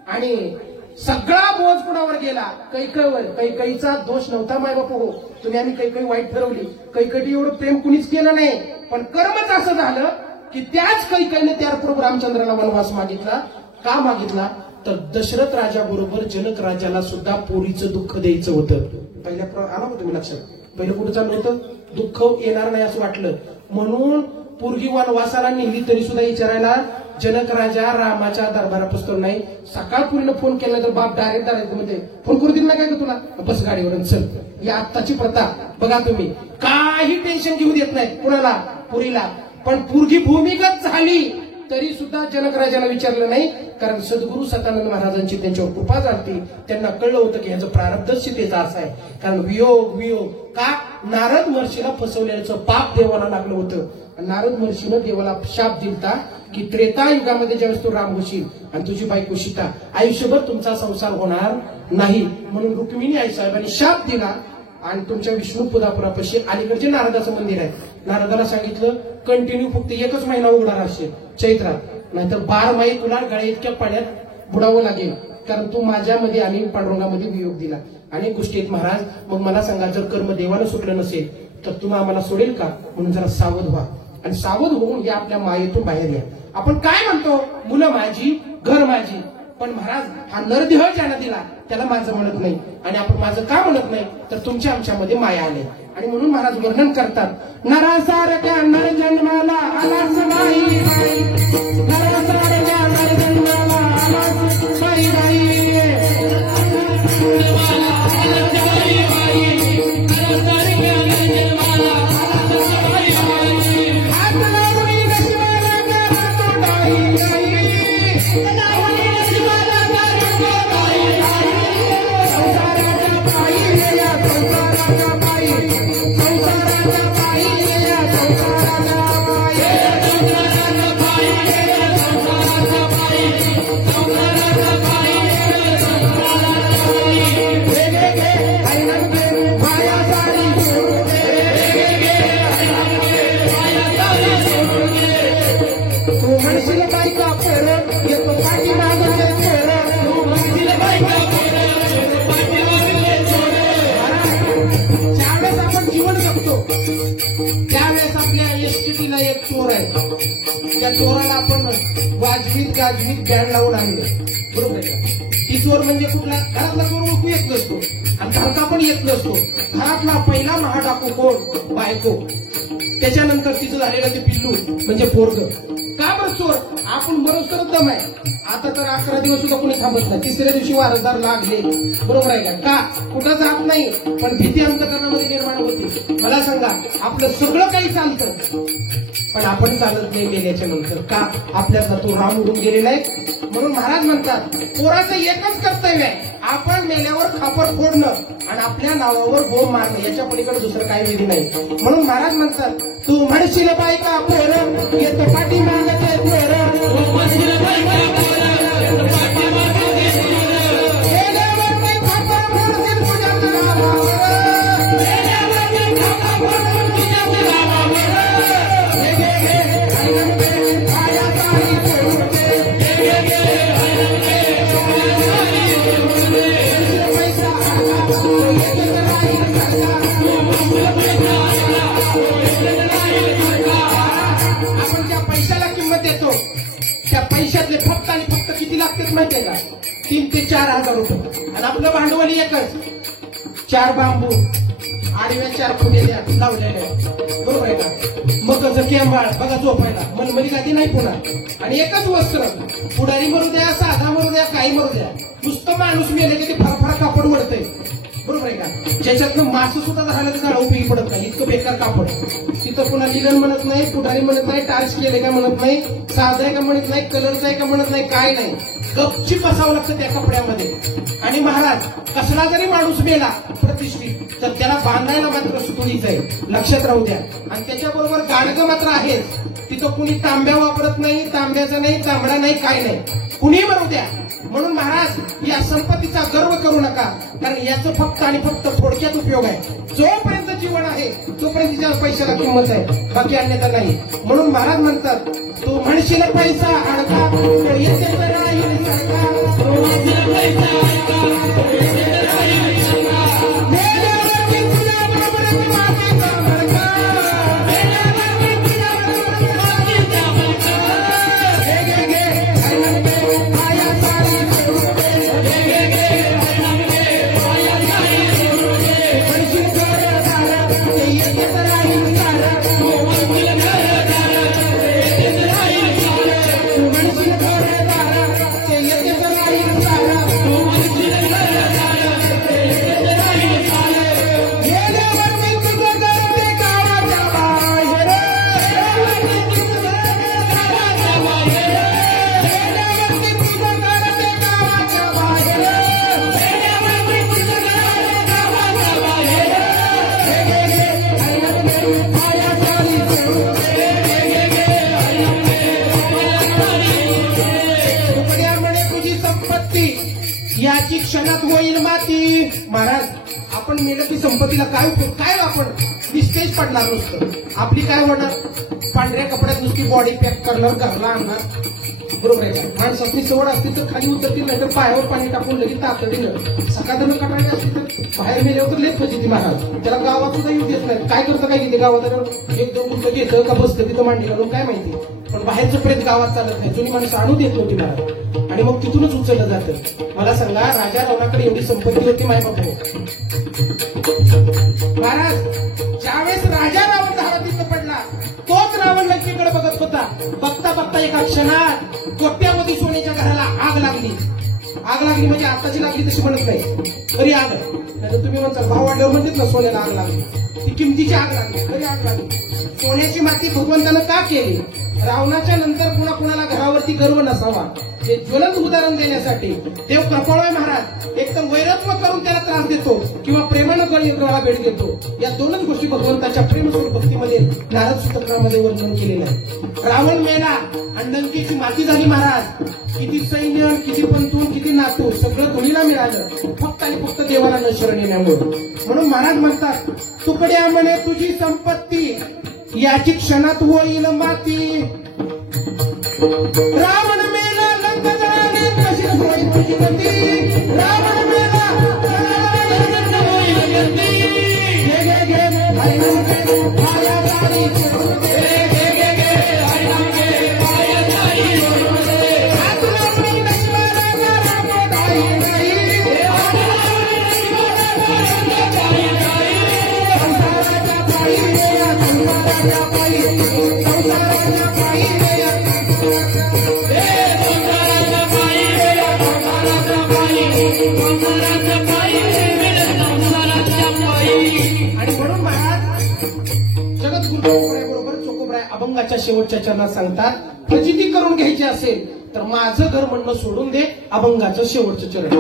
आणि सगळा बोज कुणावर गेला कैकईवर. कैकईचा दोष नव्हता माय बापू हो, तुम्ही आम्ही कैकई वाईट ठरवली. कैकई एवढं प्रेम कुणीच केलं नाही, पण कर्मच असं झालं की त्याच कैकईने त्याप्रभू रामचंद्राला वनवास मागितला. का मागितला तर दशरथ राजाबरोबर जनक राजाला सुद्धा पोरीचं दुःख द्यायचं होतं. पहिल्या आला होतं तुम्ही लक्षात, पहिलं कुठं चाललं होतं, दुःख येणार नाही असं वाटलं म्हणून पोरगी वनवासाला नेली तरी सुद्धा विचारायला जनक राजा रामाच्या दरबारापासून नाही. सकाळपूर्वीनं फोन केला तर बाप डायरेक्ट मध्ये फोन करू दिला काय का तुला, बस गाडीवरून चल. ही आत्ताची प्रथा बघा तुम्ही, काही टेन्शन घेऊ देत नाही कुणाला, पुरीला. पण पोरगी भूमिगत झाली तरी सुद्धा जनक राजाला विचारलं नाही, कारण सद्गुरू सतानंद महाराजांची त्यांच्यावर कृपा झाली. त्यांना कळलं होतं की ह्याचं प्रारब्ध सीतेचं असं आहे. कारण वियोग का नारद महर्षीला फसवल्याचं पाप देवाला लागलं होतं. नारद महर्षीनं देवाला शाप दिलता की त्रेता युगामध्ये ज्यावेळेस तू राम होशील आणि तुझी बायको सीता आयुष्यभर तुमचा संसार होणार नाही, म्हणून रुक्मिणी आई साहेबांनी शाप दिला. आणि तुमच्या विष्णू पुदापुरापाशी अलीकडचे नारदाचं मंदिर आहे. नारदाला सांगितलं कंटिन्यू फक्त एकच महिना उघडा असेल चैत्रात, नाहीतर 12 माही तुला गळ्या इतक्या पाण्यात बुडावं लागेल, कारण तू माझ्यामध्ये आणि पांडुरंगामध्ये वियोग दिला. अनेक गोष्टी आहेत महाराज. मग मला सांगा, जर कर्म देवानं सुटलं नसेल तर तुम्ही आम्हाला सोडेल का? म्हणून जरा सावध व्हा आणि सावध होऊन या आपल्या मायेतून बाहेर या. आपण काय म्हणतो, मुलं माझी घर माझी, पण महाराज हा नरदेह ज्यानं दिला त्याला माझं म्हणत नाही. आणि आपण माझं का म्हणत नाही तर तुमच्या आमच्यामध्ये माया आले. आणि म्हणून महाराज वर्णन करतात, नरासारख्या नर जन्माला आलाच नाही, नरासारख्या नर जन्माला आलाच नाही. त्यावेळेस आपल्या एसटीला एक चोर आहे, त्या चोराला आपण वाजवीत गाजवीत बँड लावून आणलं, बरोबर आहे. ती चोर म्हणजे कुठला, घरातला चोर ओळखू येत नसतो आणि घरचा पण येत नसतो. घरातला पहिला महाडाकू कोण, बायको, त्याच्यानंतर तिचं झालेलं ते पिल्लू म्हणजे पोरग. का बरं चोर, आपण मरोज तर दम आहे. आता तर 11 दिवस सुद्धा कोणी थांबत नाही, तिसऱ्या दिवशी वारसदार लागले, बरोबर आहे का? कुठं जात नाही, पण भीती अंतकरणामध्ये निर्माण होती. मला सांगा, आपलं सगळं काही चालतं पण आपण चालत नाही मेल्याच्या नंतर. का? आपल्यातला तो राम उडून गेलेला आहे. म्हणून महाराज म्हणतात, पोराचं एकच कर्तव्य आहे, आपण मेल्यावर खापर फोडणं आणि आपल्या नावावर बोंब मारणं, याच्या पलीकडे दुसरं काही विधी नाही. म्हणून महाराज म्हणतात, तू म्हणशील बायका पोरं येतं पाठी मागत आहे पोरं, म्हणशील बायका पोरं पाठी मागत आपण त्या पैशाला किंमत देतो. त्या पैशातले फक्त आणि फक्त किती लागतात माहितीये का? 3 ते 4 हजार रुपये. आणि आपलं भांडवल एकच, 4 बांबू आडव्या 4 फुलेल्या लावलेल्या, बरोबर आहे का? मग केंबाळ बघा झोपायला मनमरी गादी नाही पुन्हा. आणि एकच वस्त्र, पुढारी म्हणू द्या, साधा म्हणू द्या, काही म्हणू द्या, नुसतं माणूस मेले की ते फरफरा कापड वळतंय, बरोबर आहे का? ज्याच्यातनं मासं सुद्धा झालं तर झाडं उपयोगी पडत नाही, इतकं बेकार कापड. तिथं पुन्हा लिलन म्हणत नाही, पुढारी म्हणत नाही, टार्च केले का म्हणत नाही, साधं आहे का म्हणत नाही, कलरचं आहे का म्हणत नाही, काय नाही, गपची बसावं लागतं त्या कपड्यामध्ये. आणि महाराज, कसला जरी माणूस मेला प्रतिष्ठित तर त्याला बांधायला मात्र सुतळीच आहे, लक्षात राहू द्या. आणि त्याच्याबरोबर गाडगं मात्र आहे. तिथं कुणी तांब्या वापरत नाही, तांब्याचं नाही, तांबडा नाही, काय नाही, कुणी म्हणू द्या. म्हणून महाराज या संपत्तीचा गर्व करू नका, कारण याचं फक्त आणि फक्त थोडक्यात उपयोग आहे. जोपर्यंत जीवन आहे तोपर्यंत तिच्या पैशाला किंमत आहे, बाकी अन्यथा नाही. म्हणून महाराज म्हणतात, तू म्हणशील पैसा अडका तर येते राहील सरका. तू म्हणशील पैसा अडका तर येते राहील सरका. मेल्यावरती तुझ्या बरोबर मातीचा मडका. मेल्यावरती तुझ्या बरोबर मातीचा मडका. घे घे घे हरिनाम घे माया सारी सोडू दे. घे घे घे हरिनाम घे माया सारी सोडू दे. म्हणशील घरदार ते येते राहील सारा. तू म्हणशील घरदार ते येते राहील सारा. तू म्हणशील घरदार ते येते राहील सारा. तू म्हणशील घरदार ते येते राहील सारा. गेल्यावरती तुझं घर ते गावाच्या बाहेर. गेल्यावरती तुझं घर गावाच्या बाहेर. गेल्यावरती तुझं घर ते गावाच्या बाहेर. गेल्यावरती तुझं घर गावाच्या बाहेर. घे घे घे हरिनाम घे माया सारी सोडू दे. घे घे घे हरिनाम घे माया सारी सोडू दे. तुकड्या म्हणे तुझी संपत्ती याची क्षणात होईल माती. महाराज आपण मेलं की संपत्तीला काय उपयोग, काय आपण निस्तेज पडणार नुसतं. आपली काय होणार, पांढऱ्या कपड्यात नुसती बॉडी पॅक करणार, घरला आणणार. बरोबर आहे का? माणसाची सवड असती तर खाली उतरतील, नाही तर पायावर पाणी टाकून लगेच तातडीनं सकाळनं कटाळी असती तर बाहेर मेल्यावर तर लेट होती ती. महाराज त्याला गावात सुद्धा येऊ देत नाही. काय करतं काय घेते गावात, एक दोन कुठं घेतं का बसतं तिथं मांडी घालून काय माहिती. पण बाहेरचं प्रेत गावात चालत नाही. जुनी माणसं आणू देत नव्हती महाराज, आणि मग तिथूनच उचललं जातं. मला सांगा, राजा रावणाकडे एवढी संपत्ती होती माय बापू. महाराज ज्यावेळेस राजा रावण धारातीत पडला, तोच रावण लंकेकडे बघत होता. बघता बघता एका क्षणात कोट्यावधी सोन्याच्या घराला आग लागली. आग लागली म्हणजे आताची लागली तशी म्हणत नाही, खरी आग. नाही तर तुम्ही म्हणता भाव वाढल्यावर म्हणतात ना सोन्याला आग लागली, ती किमतीची आग लागली, खरी आग लागली. सोन्याची माती भगवंतानं का केली? रावणाच्या नंतर पुन्हा कुणाला घरावरती गर्व नसावा हे ज्वलंत उदाहरण देण्यासाठी. देव कृपाळू महाराज एक तर वैरत्व करून त्याला त्रास देतो किंवा प्रेमानं गळा भेट देतो. या दोनच गोष्टी भगवंताच्या प्रेमस्वरूप भक्तीमध्ये नारद स्तोत्रामध्ये वर्णन केलेलं आहे. रावण मेला आणि लंकेची माती झाली. महाराज किती सैन्य, किती पंतू, किती नातू सगळं धुळीला मिळालं, फक्त आणि फक्त देवाला न शरण येण्यामुळे. म्हणून महाराज म्हणतात, तुकड्या म्हणे तुझी संपत्ती याची क्षणात होईल माती. रावण मेला लंका जळाली कशी होईल तुझी गती. रावण मेला लंका होईल गती. घे घे घे हरिनाम घे माया सारी सोडू दे. घे घे घे हरिनाम घे माया सारी सोडू दे. आतुला पण लक्ष्मणाला राम काही नाही. संसाराच्या पायी वेळा, संसाराच्या पायी, संसाराच्या पायी वेळा, संसाराच्या पायी वेळा, संसाराच्या पायी, संसाराच्या पायी वेळा, संसाराच्या पायी. आणि म्हणून महाराज जगद्गुरू बरोबर चोकोबराय अभंगाच्या शेवटच्या चरणात सांगतात, प्रचिती करून घ्यायची असेल तर माझं घर म्हणणं सोडून दे. अभंगाचं शेवटचं चरण.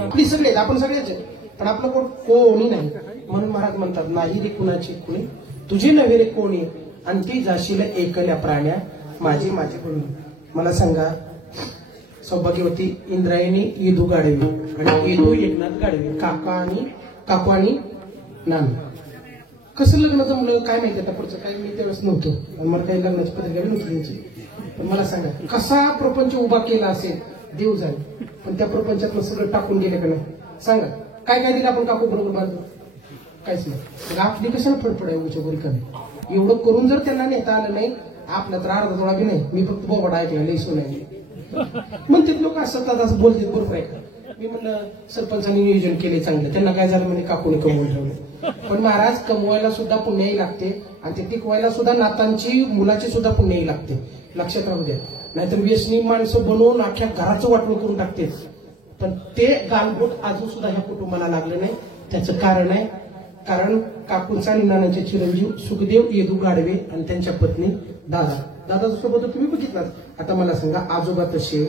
आपली सगळे आपण सगळेच आहे, पण आपलं कोणी नाही. म्हणून महाराज म्हणतात नाही रे कुणाची कुणी तुझी नव्हे रे कोणी आणि ती जाशील एकल्या प्राण्या माझी माझी कोणी. मला सांगा, सौभाग्यवती इंद्रायणी येदू गाडवे आणि येदू एकनाथ गाडवे काकू आणि नानी. कसं लग्न जमलं काय माहिती आता पुढचं काय, मी त्यावेळेस नव्हतो आणि मला काही लग्नाची पत्रिका नव्हती त्यांची. पण मला सांगा कसा प्रपंच उभा केला असेल देव जाणे, पण त्या प्रपंचातलं सगळं टाकून गेले का नाही. सांगा काय काय दिलं आपण काकू बरोबर बांधून, काहीच नाही. मग आपली कशाला फडफड आहे उच्या गोरिकाने. एवढं करून जर त्यांना नेता आलं नाही, आपला तर अर्धा थोडा बी नाही. मी फक्त बोबाड ऐकला लई नाही म्हणते लोक असं बोलते बरोबर आहे का. मी म्हणलं सरपंचांनी नियोजन केले चांगलं, त्यांना काय झालं म्हणजे काकूने कमवून ठेवलं. पण महाराज कमवायला सुद्धा पुण्याही लागते आणि ते टिकवायला सुद्धा नातांची मुलाची सुद्धा पुण्याही लागते, लक्षात राहू द्या. नाहीतर व्यसनी माणसं बनवून अख्ख्या घराचं वाटलं करून टाकते. पण ते गालबोट अजून सुद्धा ह्या कुटुंबाला लागलं नाही. त्याचं कारण आहे, कारण काकूंचा आणि नानांचे चिरंजीव सुखदेव येदू गाडवे आणि त्यांच्या पत्नी दादा सोबत तुम्ही बघितलात. आता मला सांगा आजोबा तसे,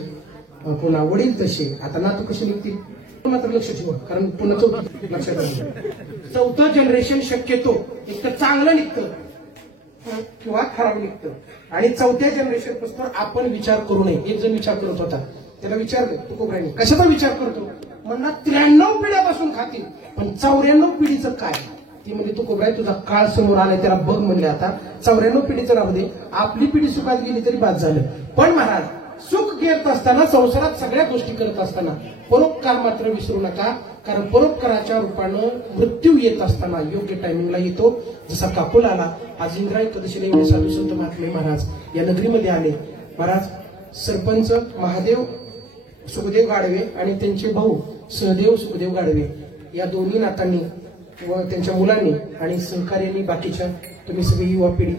पुन्हा वडील तसे, आता नातू कसे निघतील पुन्हा तर लक्ष ठेवा, कारण पुन्हा चौथं लक्षात आलं. चौथं जनरेशन शक्यतो एक तर चांगलं निघतं किंवा खराब निघतं. आणि चौथ्या जनरेशन पासून आपण विचार करू नये. एक जण विचार करत होता, त्याला विचारलं तुकोबरायने कशाचा विचार करतो, म्हणला 93 पिढ्यापासून खातील पण 94 पिढीचं काय. ती म्हणजे तुकोबराय तुझा काळ समोर आलाय त्याला बघ म्हणले. आता 94 पिढीचं राहू दे, आपली पिढी सुखात गेली तरी बाद झालं. पण महाराज सुख घेत असताना, संसारात सगळ्या गोष्टी करत असताना परोपकार मात्र विसरू नका, कारण परोपकाराच्या रूपानं मृत्यू येत असताना योग्य टायमिंगला येतो. जसा काकूल आला. आज इंद्रायण एकादशीला एवढे साधू संत महात्मे महाराज या नगरीमध्ये आले. महाराज सरपंच महादेव सुखदेव गाडवे आणि त्यांचे भाऊ सहदेव सुखदेव गाडवे या दोन्ही नातांनी व त्यांच्या मुलांनी आणि सहकार्यांनी बाकीच्या तुम्ही सगळी युवा पिढी